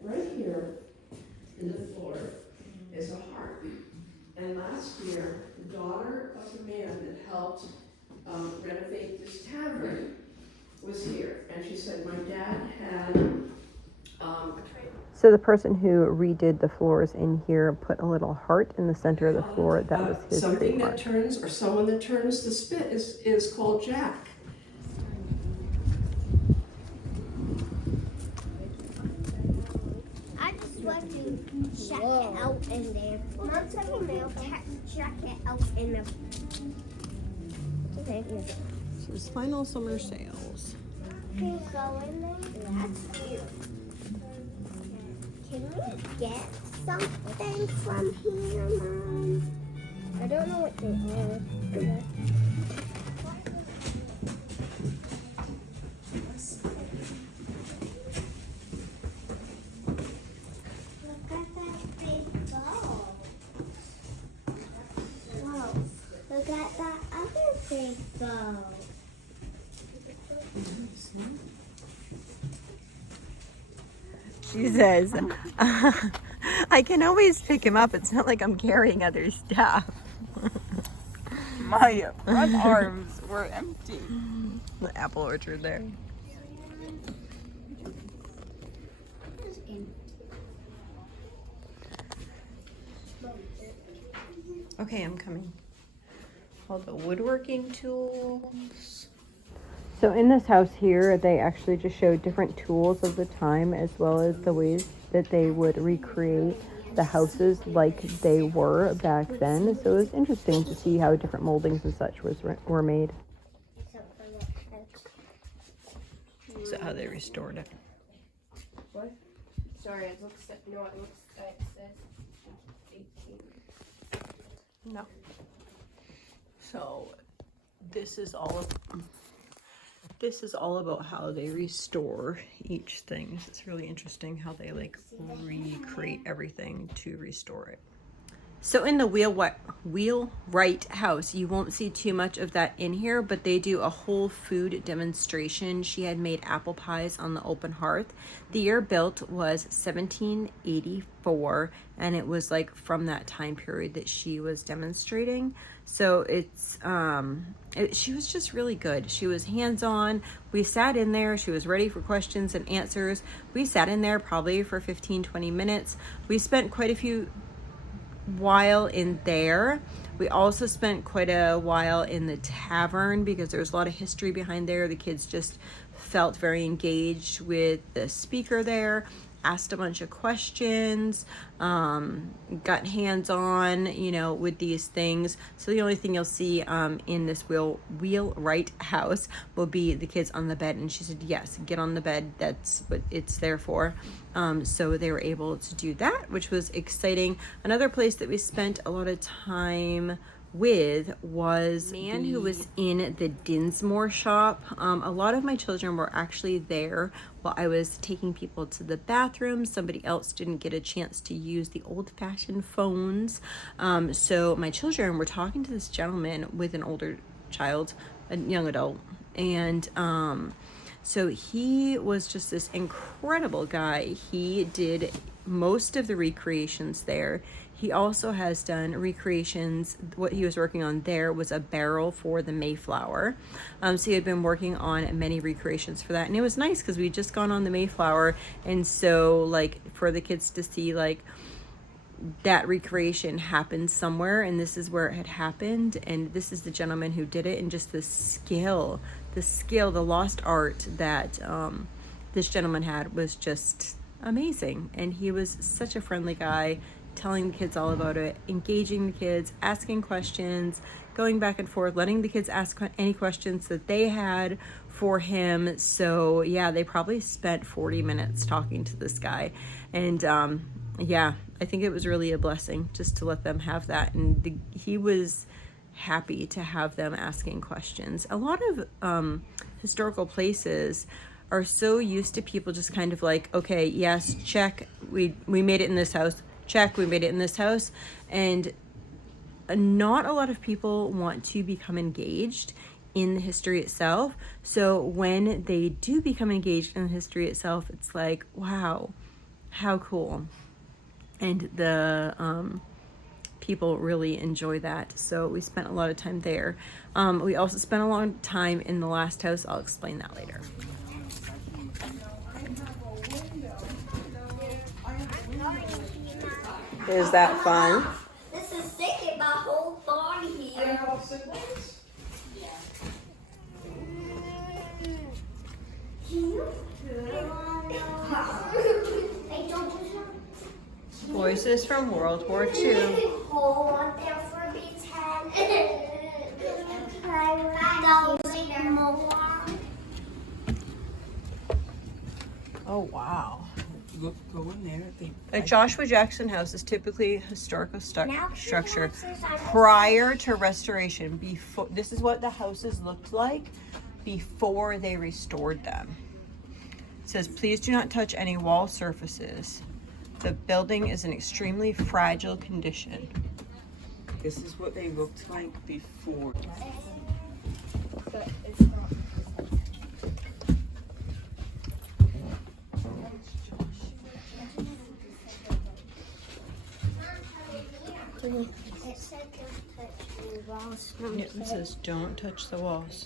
Right here in the floor is a heart. And last year, the daughter of the man that helped renovate this tavern was here. And she said, my dad had So the person who redid the floors in here put a little heart in the center of the floor. That was his something trademark. that turns, or someone that turns the spit is called Jack. I just want to check it out in there. Mom said we'll check it out in the. So it's final summer sales. Can you go in there? That's cute. Can we get something from here, Mom? I don't know what they are. Look at that big bow. Whoa. Look at that other big bow. She says, I can always pick him up. It's not like I'm carrying other stuff. My front arms were empty. The apple orchard there. Okay, I'm coming. All the woodworking tools. So in this house here, they actually just showed different tools of the time as well as the ways that they would recreate the houses like they were back then. So it was interesting to see how different moldings and such were made. Is that how they restored it? What? Sorry, it looks like, you know what it looks like, it says 18. No. So this is all about how they restore each thing. It's really interesting how they like recreate everything to restore it. So in the wheelwright house, you won't see too much of that in here, but they do a whole food demonstration. She had made apple pies on the open hearth. The year built was 1784, and it was like from that time period that she was demonstrating. So it's she was just really good. She was hands-on. We sat in there. She was ready for questions and answers. We sat in there probably for 15-20 minutes. We spent quite a few while in there. We also spent quite a while in the tavern because there was a lot of history behind there. The kids just felt very engaged with the speaker there, asked a bunch of questions, got hands-on, you know, with these things. So the only thing you'll see in this wheelwright house will be the kids on the bed. And she said, yes, get on the bed. That's what it's there for. So they were able to do that, which was exciting. Another place that we spent a lot of time with was the man who was in the Dinsmore shop. A lot of my children were actually there while I was taking people to the bathroom. Somebody else didn't get a chance to use the old-fashioned phones. So my children were talking to this gentleman with an older child, a young adult, and so he was just this incredible guy. He did most of the recreations there. He also has done recreations. What he was working on there was a barrel for the Mayflower. So he had been working on many recreations for that. And it was nice because we'd just gone on the Mayflower. And so like for the kids to see like that recreation happened somewhere, and this is where it had happened, and this is the gentleman who did it, and just the skill, the lost art that this gentleman had was just amazing. And he was such a friendly guy, telling the kids all about it, engaging the kids, asking questions, going back and forth, letting the kids ask any questions that they had for him. So yeah, they probably spent 40 minutes talking to this guy. And yeah, I think it was really a blessing just to let them have that. And he was happy to have them asking questions. A lot of historical places are so used to people just kind of like, okay, yes, check, we made it in this house, check, we made it in this house. And not a lot of people want to become engaged in the history itself. So when they do become engaged in the history itself, it's like, wow, how cool. And the people really enjoy that. So we spent a lot of time there. We also spent a long time in the last house. I'll explain that later. Is that fun? This is sticking my whole body here. Voices from World War II. Hold on there for me, 10. Oh, wow. Go in there. A Joshua Jackson house is typically a historical structure prior to restoration. This is what the houses looked like before they restored them. It says, please do not touch any wall surfaces. The building is in extremely fragile condition. This is what they looked like before. It said don't touch the walls. It says don't touch the walls.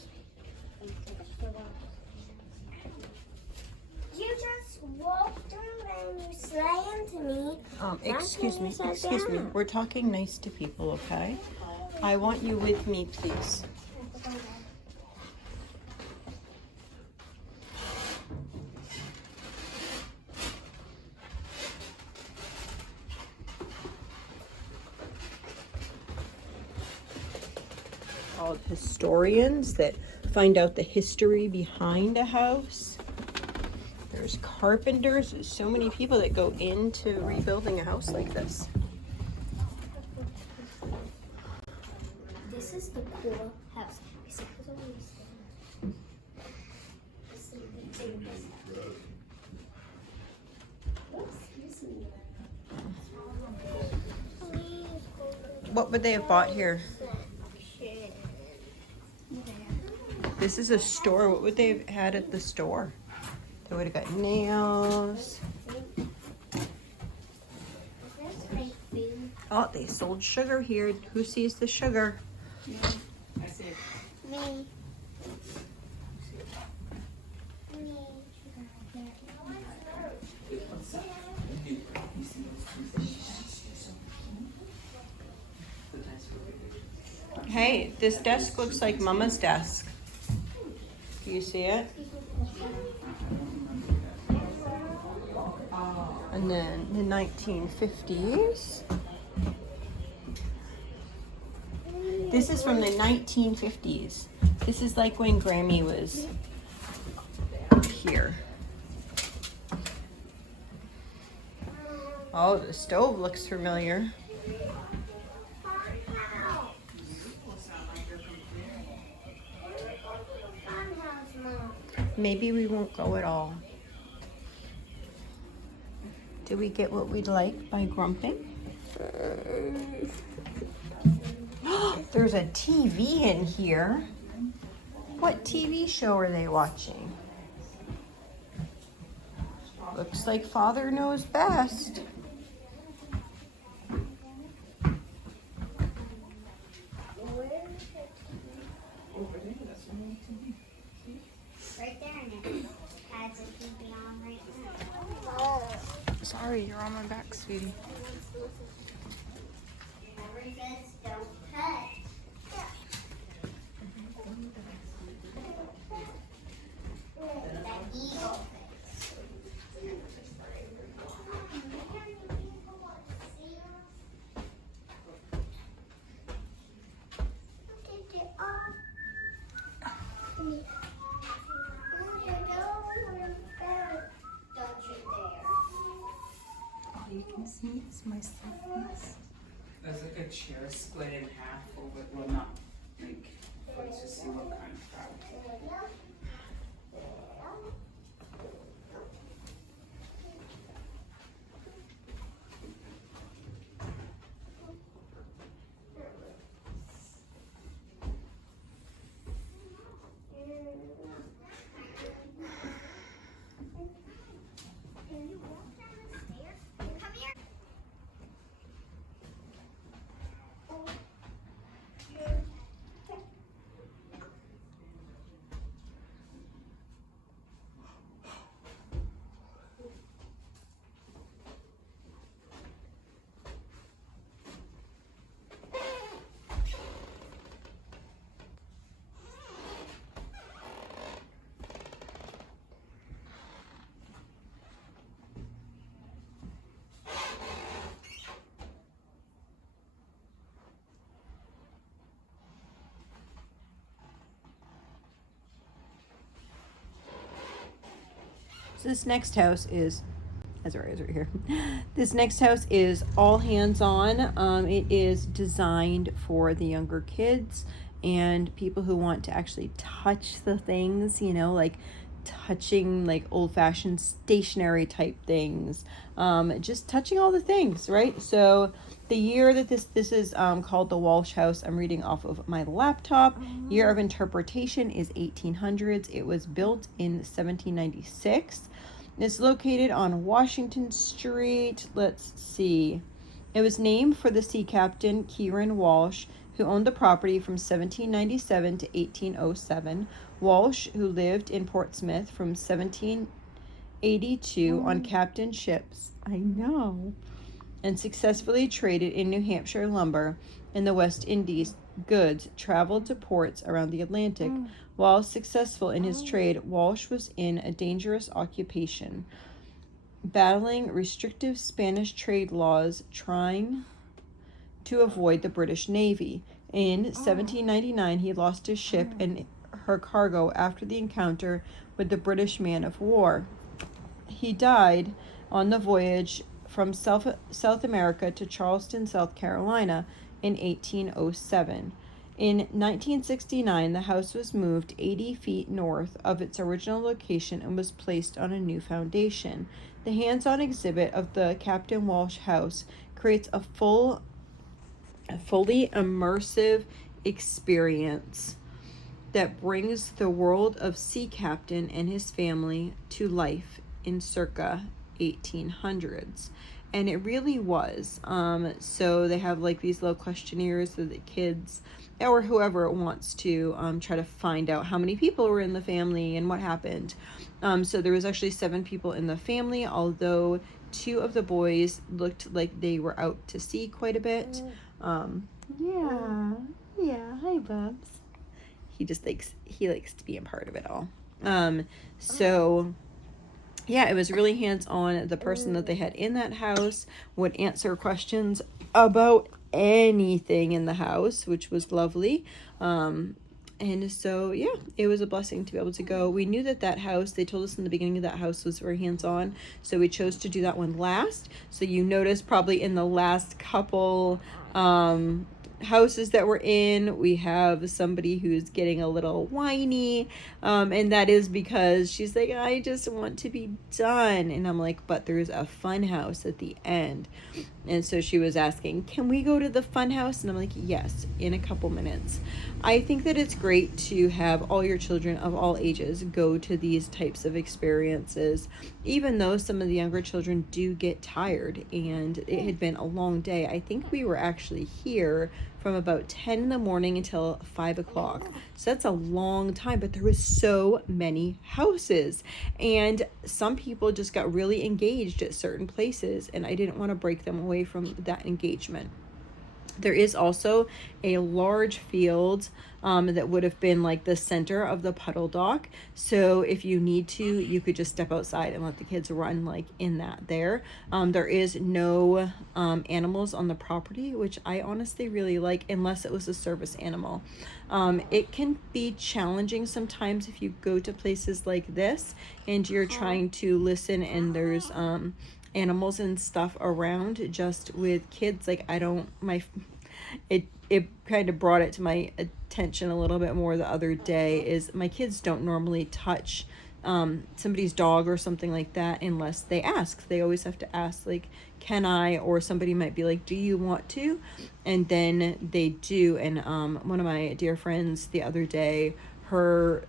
You just walked through and you slammed me. Excuse me. We're talking nice to people, okay? I want you with me, please. Called historians that find out the history behind a house. There's carpenters. There's so many people that go into rebuilding a house like this. This is the cool house. What would they have bought here? This is a store. What would they have had at the store? They would have got nails. Oh, they sold sugar here. Who sees the sugar? I see it. Me. Hey, this desk looks like Mama's desk. Do you see it? And then the 1950s. This is from the 1950s. This is like when Grammy was here. Oh, the stove looks familiar. Maybe we won't go at all. Did we get what we'd like by grumping? There's a TV in here. What TV show are they watching? Looks like Father knows best. Right there, and it has a TV on right now. Sorry, you're on my back, sweetie. Remember, it says don't touch. That eagle face. Look at it all. Don't you dare. All you can see is my sadness. There's like a chair split in half over, well, not like, let's just see what kind of fabric. Come here. So this next house is, as right here. This next house is all hands on. It is designed for the younger kids and people who want to actually touch the things, you know, like touching like old-fashioned stationery type things, just touching all the things, right? So the year that this is called the Walsh House, I'm reading off of my laptop. Year of interpretation is 1800s. It was built in 1796. It's located on Washington Street. Let's see. It was named for the sea captain Kieran Walsh, who owned the property from 1797 to 1807. Walsh, who lived in Portsmouth from 1782 on captain ships, I know, and successfully traded in New Hampshire lumber in the West Indies. Goods traveled to ports around the Atlantic. While successful in his trade, Walsh was in a dangerous occupation, battling restrictive Spanish trade laws, trying to avoid the British Navy. In 1799, he lost his ship and her cargo after the encounter with the British man of war. He died on the voyage from South America to Charleston, South Carolina in 1807. In 1969, the house was moved 80 feet north of its original location and was placed on a new foundation. The hands-on exhibit of the Captain Walsh House creates a full a fully immersive experience that brings the world of sea captain and his family to life in circa 1800s. And it really was. So they have like these little questionnaires so that kids or whoever wants to try to find out how many people were in the family and what happened. So there was actually 7 people in the family, although 2 of the boys looked like they were out to sea quite a bit. Yeah, hi Bubs. He likes to be a part of it all. So yeah, it was really hands-on. The person that they had in that house would answer questions about anything in the house, which was lovely. And so, yeah, it was a blessing to be able to go. We knew that house, they told us in the beginning that house was very hands-on, so we chose to do that one last. So you notice probably in the last couple houses that we're in, we have somebody who's getting a little whiny, and that is because she's like, I just want to be done. And I'm like, but there's a fun house at the end. And so she was asking, can we go to the fun house? And I'm like, yes, in a couple minutes. I think that it's great to have all your children of all ages go to these types of experiences, even though some of the younger children do get tired and it had been a long day. I think we were actually here from about 10 in the morning until 5 o'clock. So that's a long time, but there was so many houses and some people just got really engaged at certain places and I didn't want to break them away from that engagement. There is also a large field that would have been like the center of the puddle dock. So if you need to, you could just step outside and let the kids run like in that there. There is no animals on the property, which I honestly really like, unless it was a service animal. It can be challenging sometimes if you go to places like this and you're trying to listen and there's animals and stuff around. Just with kids, like it kind of brought it to my attention a little bit more the other day, is my kids don't normally touch somebody's dog or something like that unless they ask. They always have to ask, like, can I? Or somebody might be like, do you want to? And then they do. And one of my dear friends the other day, the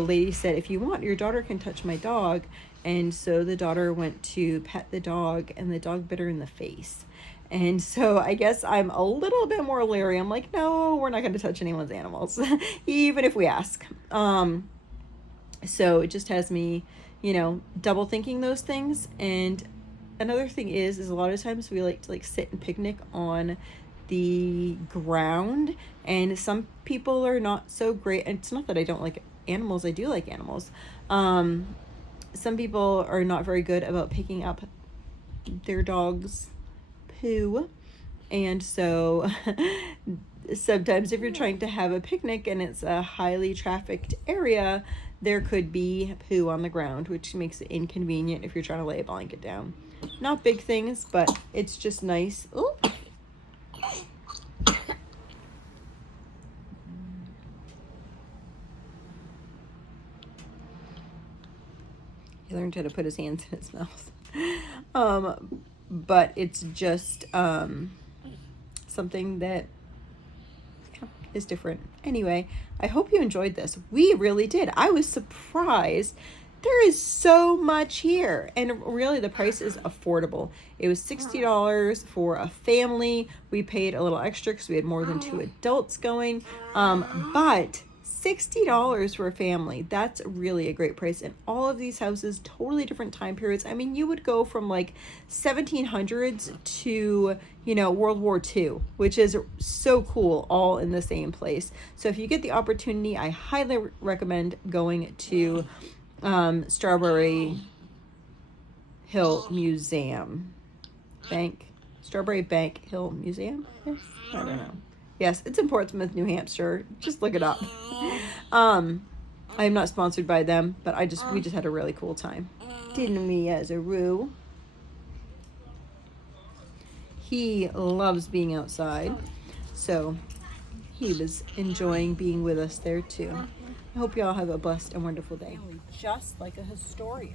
lady said, if you want, your daughter can touch my dog. And so the daughter went to pet the dog and the dog bit her in the face. And so I guess I'm a little bit more leery. I'm like, no, we're not going to touch anyone's animals, even if we ask. So it just has me, double thinking those things. And another thing is a lot of times we like to sit and picnic on the ground. And some people are not so great. And it's not that I don't like animals. I do like animals. Some people are not very good about picking up their dog's poo. And so sometimes if you're trying to have a picnic and it's a highly trafficked area, there could be poo on the ground, which makes it inconvenient if you're trying to lay a blanket down. Not big things, but it's just nice. Ooh. He learned how to put his hands in his mouth. But it's just something that is different. Anyway, I hope you enjoyed this. We really did. I was surprised. There is so much here. And really, the price is affordable. It was $60 for a family. We paid a little extra because we had more than 2 adults going. But $60 for a family, that's really a great price. And all of these houses, totally different time periods. I mean, you would go from like 1700s to, World War II, which is so cool, all in the same place. So if you get the opportunity, I highly recommend going to Strawberry Hill Museum. Strawberry Bank Hill Museum? Yes? I don't know. Yes, it's in Portsmouth, New Hampshire. Just look it up. I am not sponsored by them, but we just had a really cool time. Didn't we, Azaroo? He loves being outside, so he was enjoying being with us there too. I hope you all have a blessed and wonderful day. Just like a historian.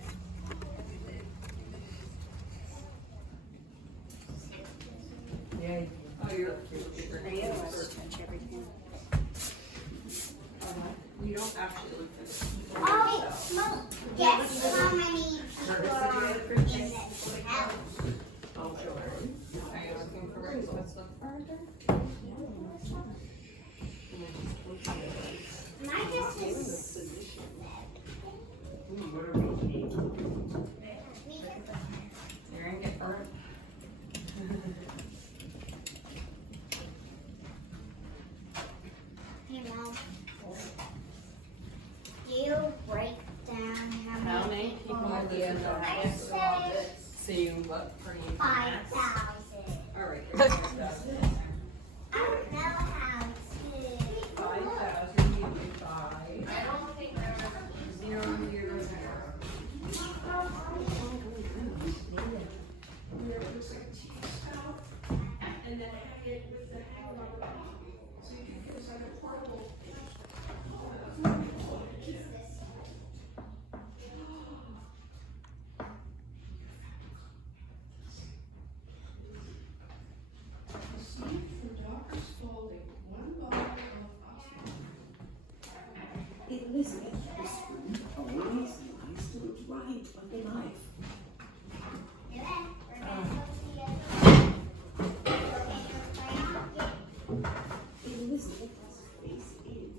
Yeah. Oh, you're Oh, Mom, guess how many people are in this house? Are you looking for what's look further? My guess is You're gonna get burnt. Hey, Mom. Do you break down How many people are there in the I house? said So you look for you. 5,000. Alright. I don't know how to. 5,000 you can buy. I don't think there's 0, 0, 0. And then hang it with the hanger on the bottom. So you can use like a portable. Received for Dr. Spalding, 1 bottle of Elizabeth was always nice to right on the knife. Elizabeth was face in.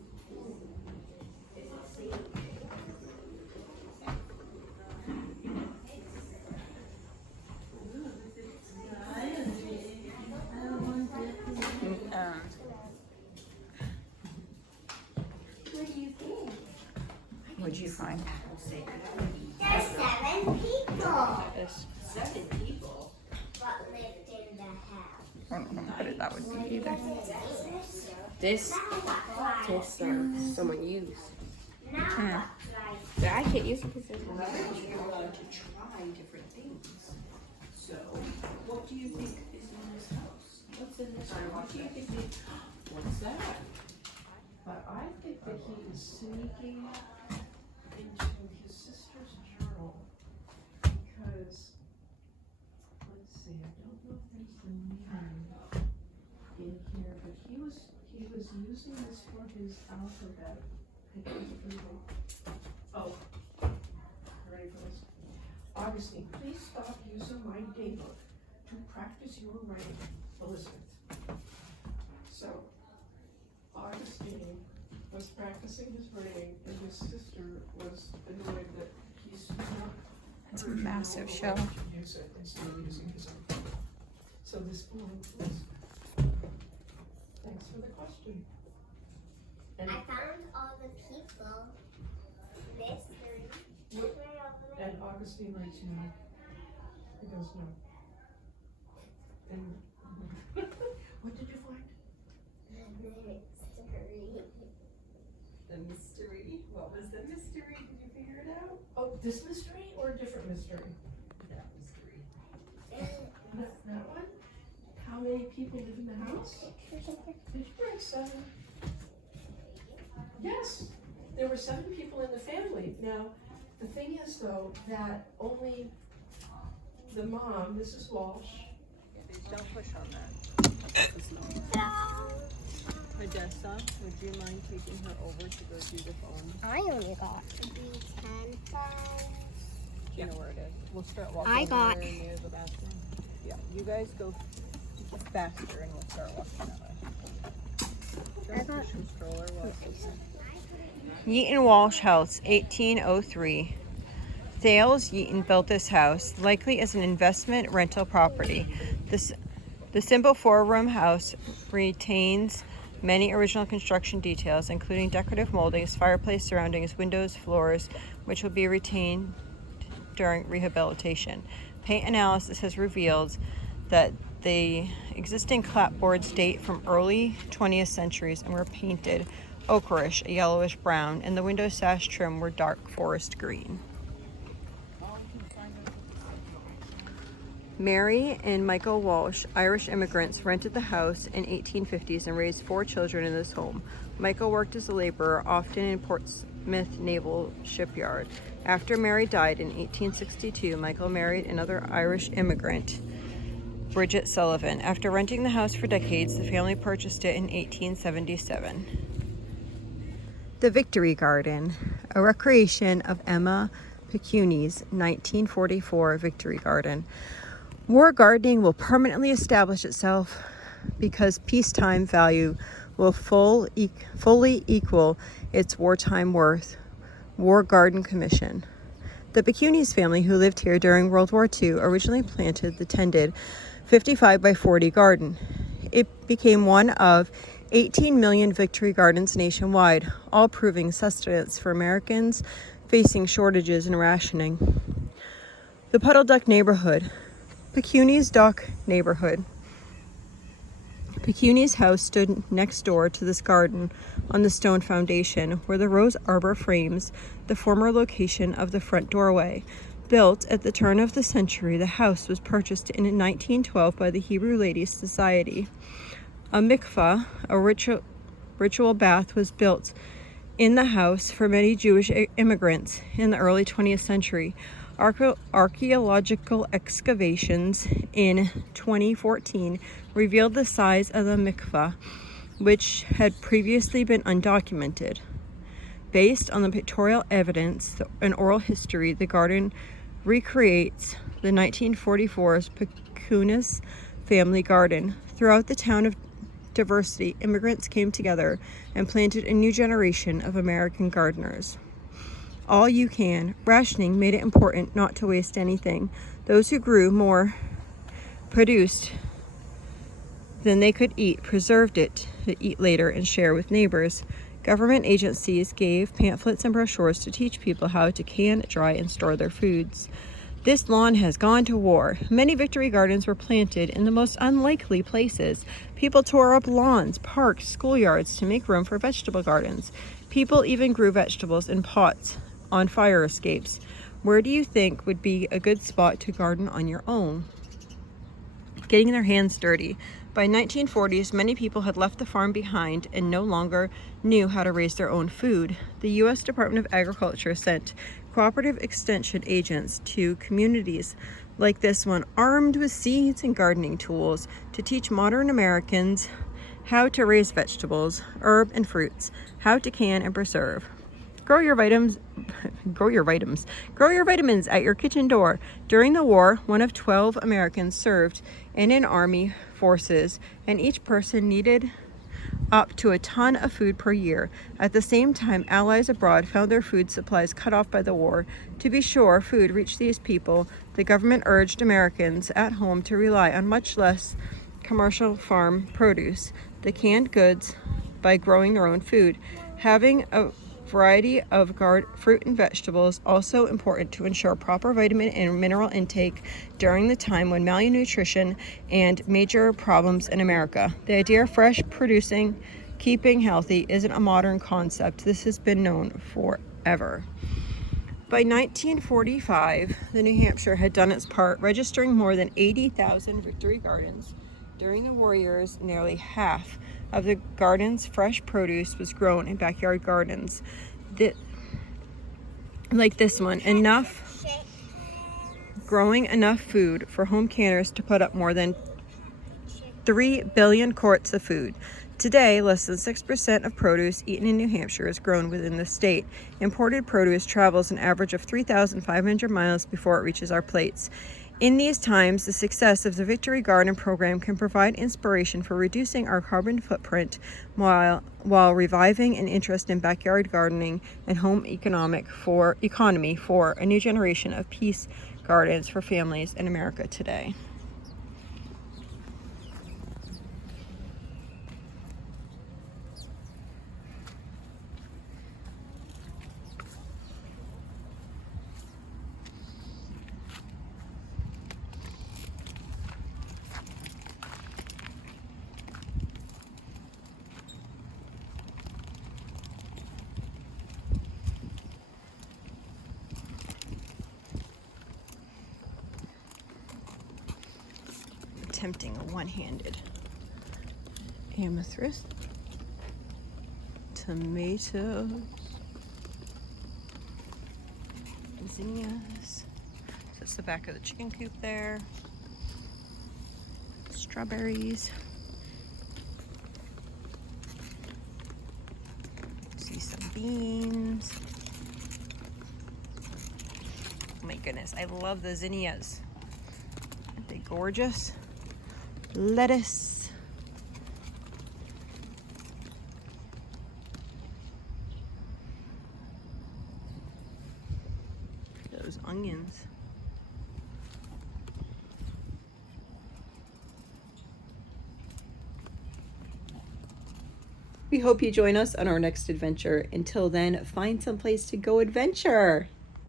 What'd you find? There's 7 people. 7 people. What lived in the house? I don't know what that would be either. This someone used. Now But I can't use it because there's no You're allowed to try different things. So, what do you think is in this house? What's in this one? What do you think? What's that? But I think that he is sneaking into his sister's journal because, let's see, I don't know if there's the name in here, but he was using this for his alphabet. Oh, ready for this? Augustine, please stop using my daybook to practice your writing. Elizabeth. So, Augustine was practicing his writing, and his sister was annoyed that he's not. That's a massive show. Use it instead of using his own. So this belongs to us. Thanks for the question. And, I found all the people. Mystery. and Augustine writes no. He goes no. And what did you find? The mystery? What was the mystery? Did you figure it out? Oh, this mystery or a different mystery? That mystery. That one? How many people live in the house? Did you write 7? Yes, there were 7 people in the family. Now, the thing is though, that only the mom, Mrs. Walsh, Don't push on that. Odessa, would you mind taking her over to go do the phone? I only got to be 10 phones. Do you know where it is? We'll start walking I got- over near the bathroom. Yeah, you guys go faster and we'll start walking that way. Just push your stroller while Yeaton Walsh House, 1803. Thales Yeaton built this house, likely as an investment rental property. The simple 4-room house retains many original construction details, including decorative moldings, fireplace surroundings, windows, floors, which will be retained during rehabilitation. Paint analysis has revealed that the existing clapboards date from early 20th centuries and were painted ochreish, a yellowish brown, and the window sash trim were dark forest green. Mary and Michael Walsh, Irish immigrants, rented the house in 1850s and raised 4 children in this home. Michael worked as a laborer, often in Portsmouth Naval Shipyard. After Mary died in 1862, Michael married another Irish immigrant, Bridget Sullivan. After renting the house for decades, the family purchased it in 1877. The Victory Garden, a recreation of Emma Picuni's 1944 Victory Garden. War gardening will permanently establish itself because peacetime value will fully equal its wartime worth. War Garden Commission. The Picuni's family, who lived here during World War II, originally planted the tended 55 by 40 garden. It became one of 18 million victory gardens nationwide, all proving sustenance for Americans facing shortages and rationing. The Puddle Duck Neighborhood. Picuni's Dock Neighborhood. Picuni's house stood next door to this garden on the stone foundation, where the rose arbor frames the former location of the front doorway. Built at the turn of the century, the house was purchased in 1912 by the Hebrew Ladies Society. A mikvah, a ritual bath, was built in the house for many Jewish immigrants in the early 20th century. Archaeological excavations in 2014 revealed the size of the mikvah, which had previously been undocumented. Based on the pictorial evidence and oral history, the garden recreates the 1944's Picuni's family garden. Throughout the town of diversity, immigrants came together and planted a new generation of American gardeners. All you can. Rationing made it important not to waste anything. Those who grew more produced than they could eat, preserved it to eat later and share with neighbors. Government agencies gave pamphlets and brochures to teach people how to can, dry, and store their foods. This lawn has gone to war. Many victory gardens were planted in the most unlikely places. People tore up lawns, parks, schoolyards to make room for vegetable gardens. People even grew vegetables in pots on fire escapes. Where do you think would be a good spot to garden on your own? Getting their hands dirty. By 1940s, many people had left the farm behind and no longer knew how to raise their own food. The U.S. Department of Agriculture sent cooperative extension agents to communities like this one, armed with seeds and gardening tools, to teach modern Americans how to raise vegetables, herb and fruits, how to can and preserve. Grow your vitamins at your kitchen door. During the war, one of 12 Americans served in an army forces, and each person needed up to a ton of food per year. At the same time, allies abroad found their food supplies cut off by the war. To be sure food reached these people, the government urged Americans at home to rely on much less commercial farm produce, the canned goods, by growing their own food. Having a variety of fruit and vegetables also important to ensure proper vitamin and mineral intake during the time when malnutrition and major problems in America. The idea of fresh producing, keeping healthy isn't a modern concept. This has been known forever. By 1945, the New Hampshire had done its part, registering more than 80,000 victory gardens. During the war years, nearly half of the garden's fresh produce was grown in backyard gardens. Like this one, growing enough food for home canners to put up more than 3 billion quarts of food. Today, less than 6% of produce eaten in New Hampshire is grown within the state. Imported produce travels an average of 3,500 miles before it reaches our plates. In these times, the success of the Victory Garden program can provide inspiration for reducing our carbon footprint while reviving an interest in backyard gardening and home economy for a new generation of peace gardens for families in America today. Attempting a one-handed amethyst, tomatoes, zinnias. That's the back of the chicken coop there. Strawberries. See some beans. Oh my goodness, I love the zinnias. Aren't they gorgeous? Lettuce. Those onions. We hope you join us on our next adventure. Until then, find some place to go adventure.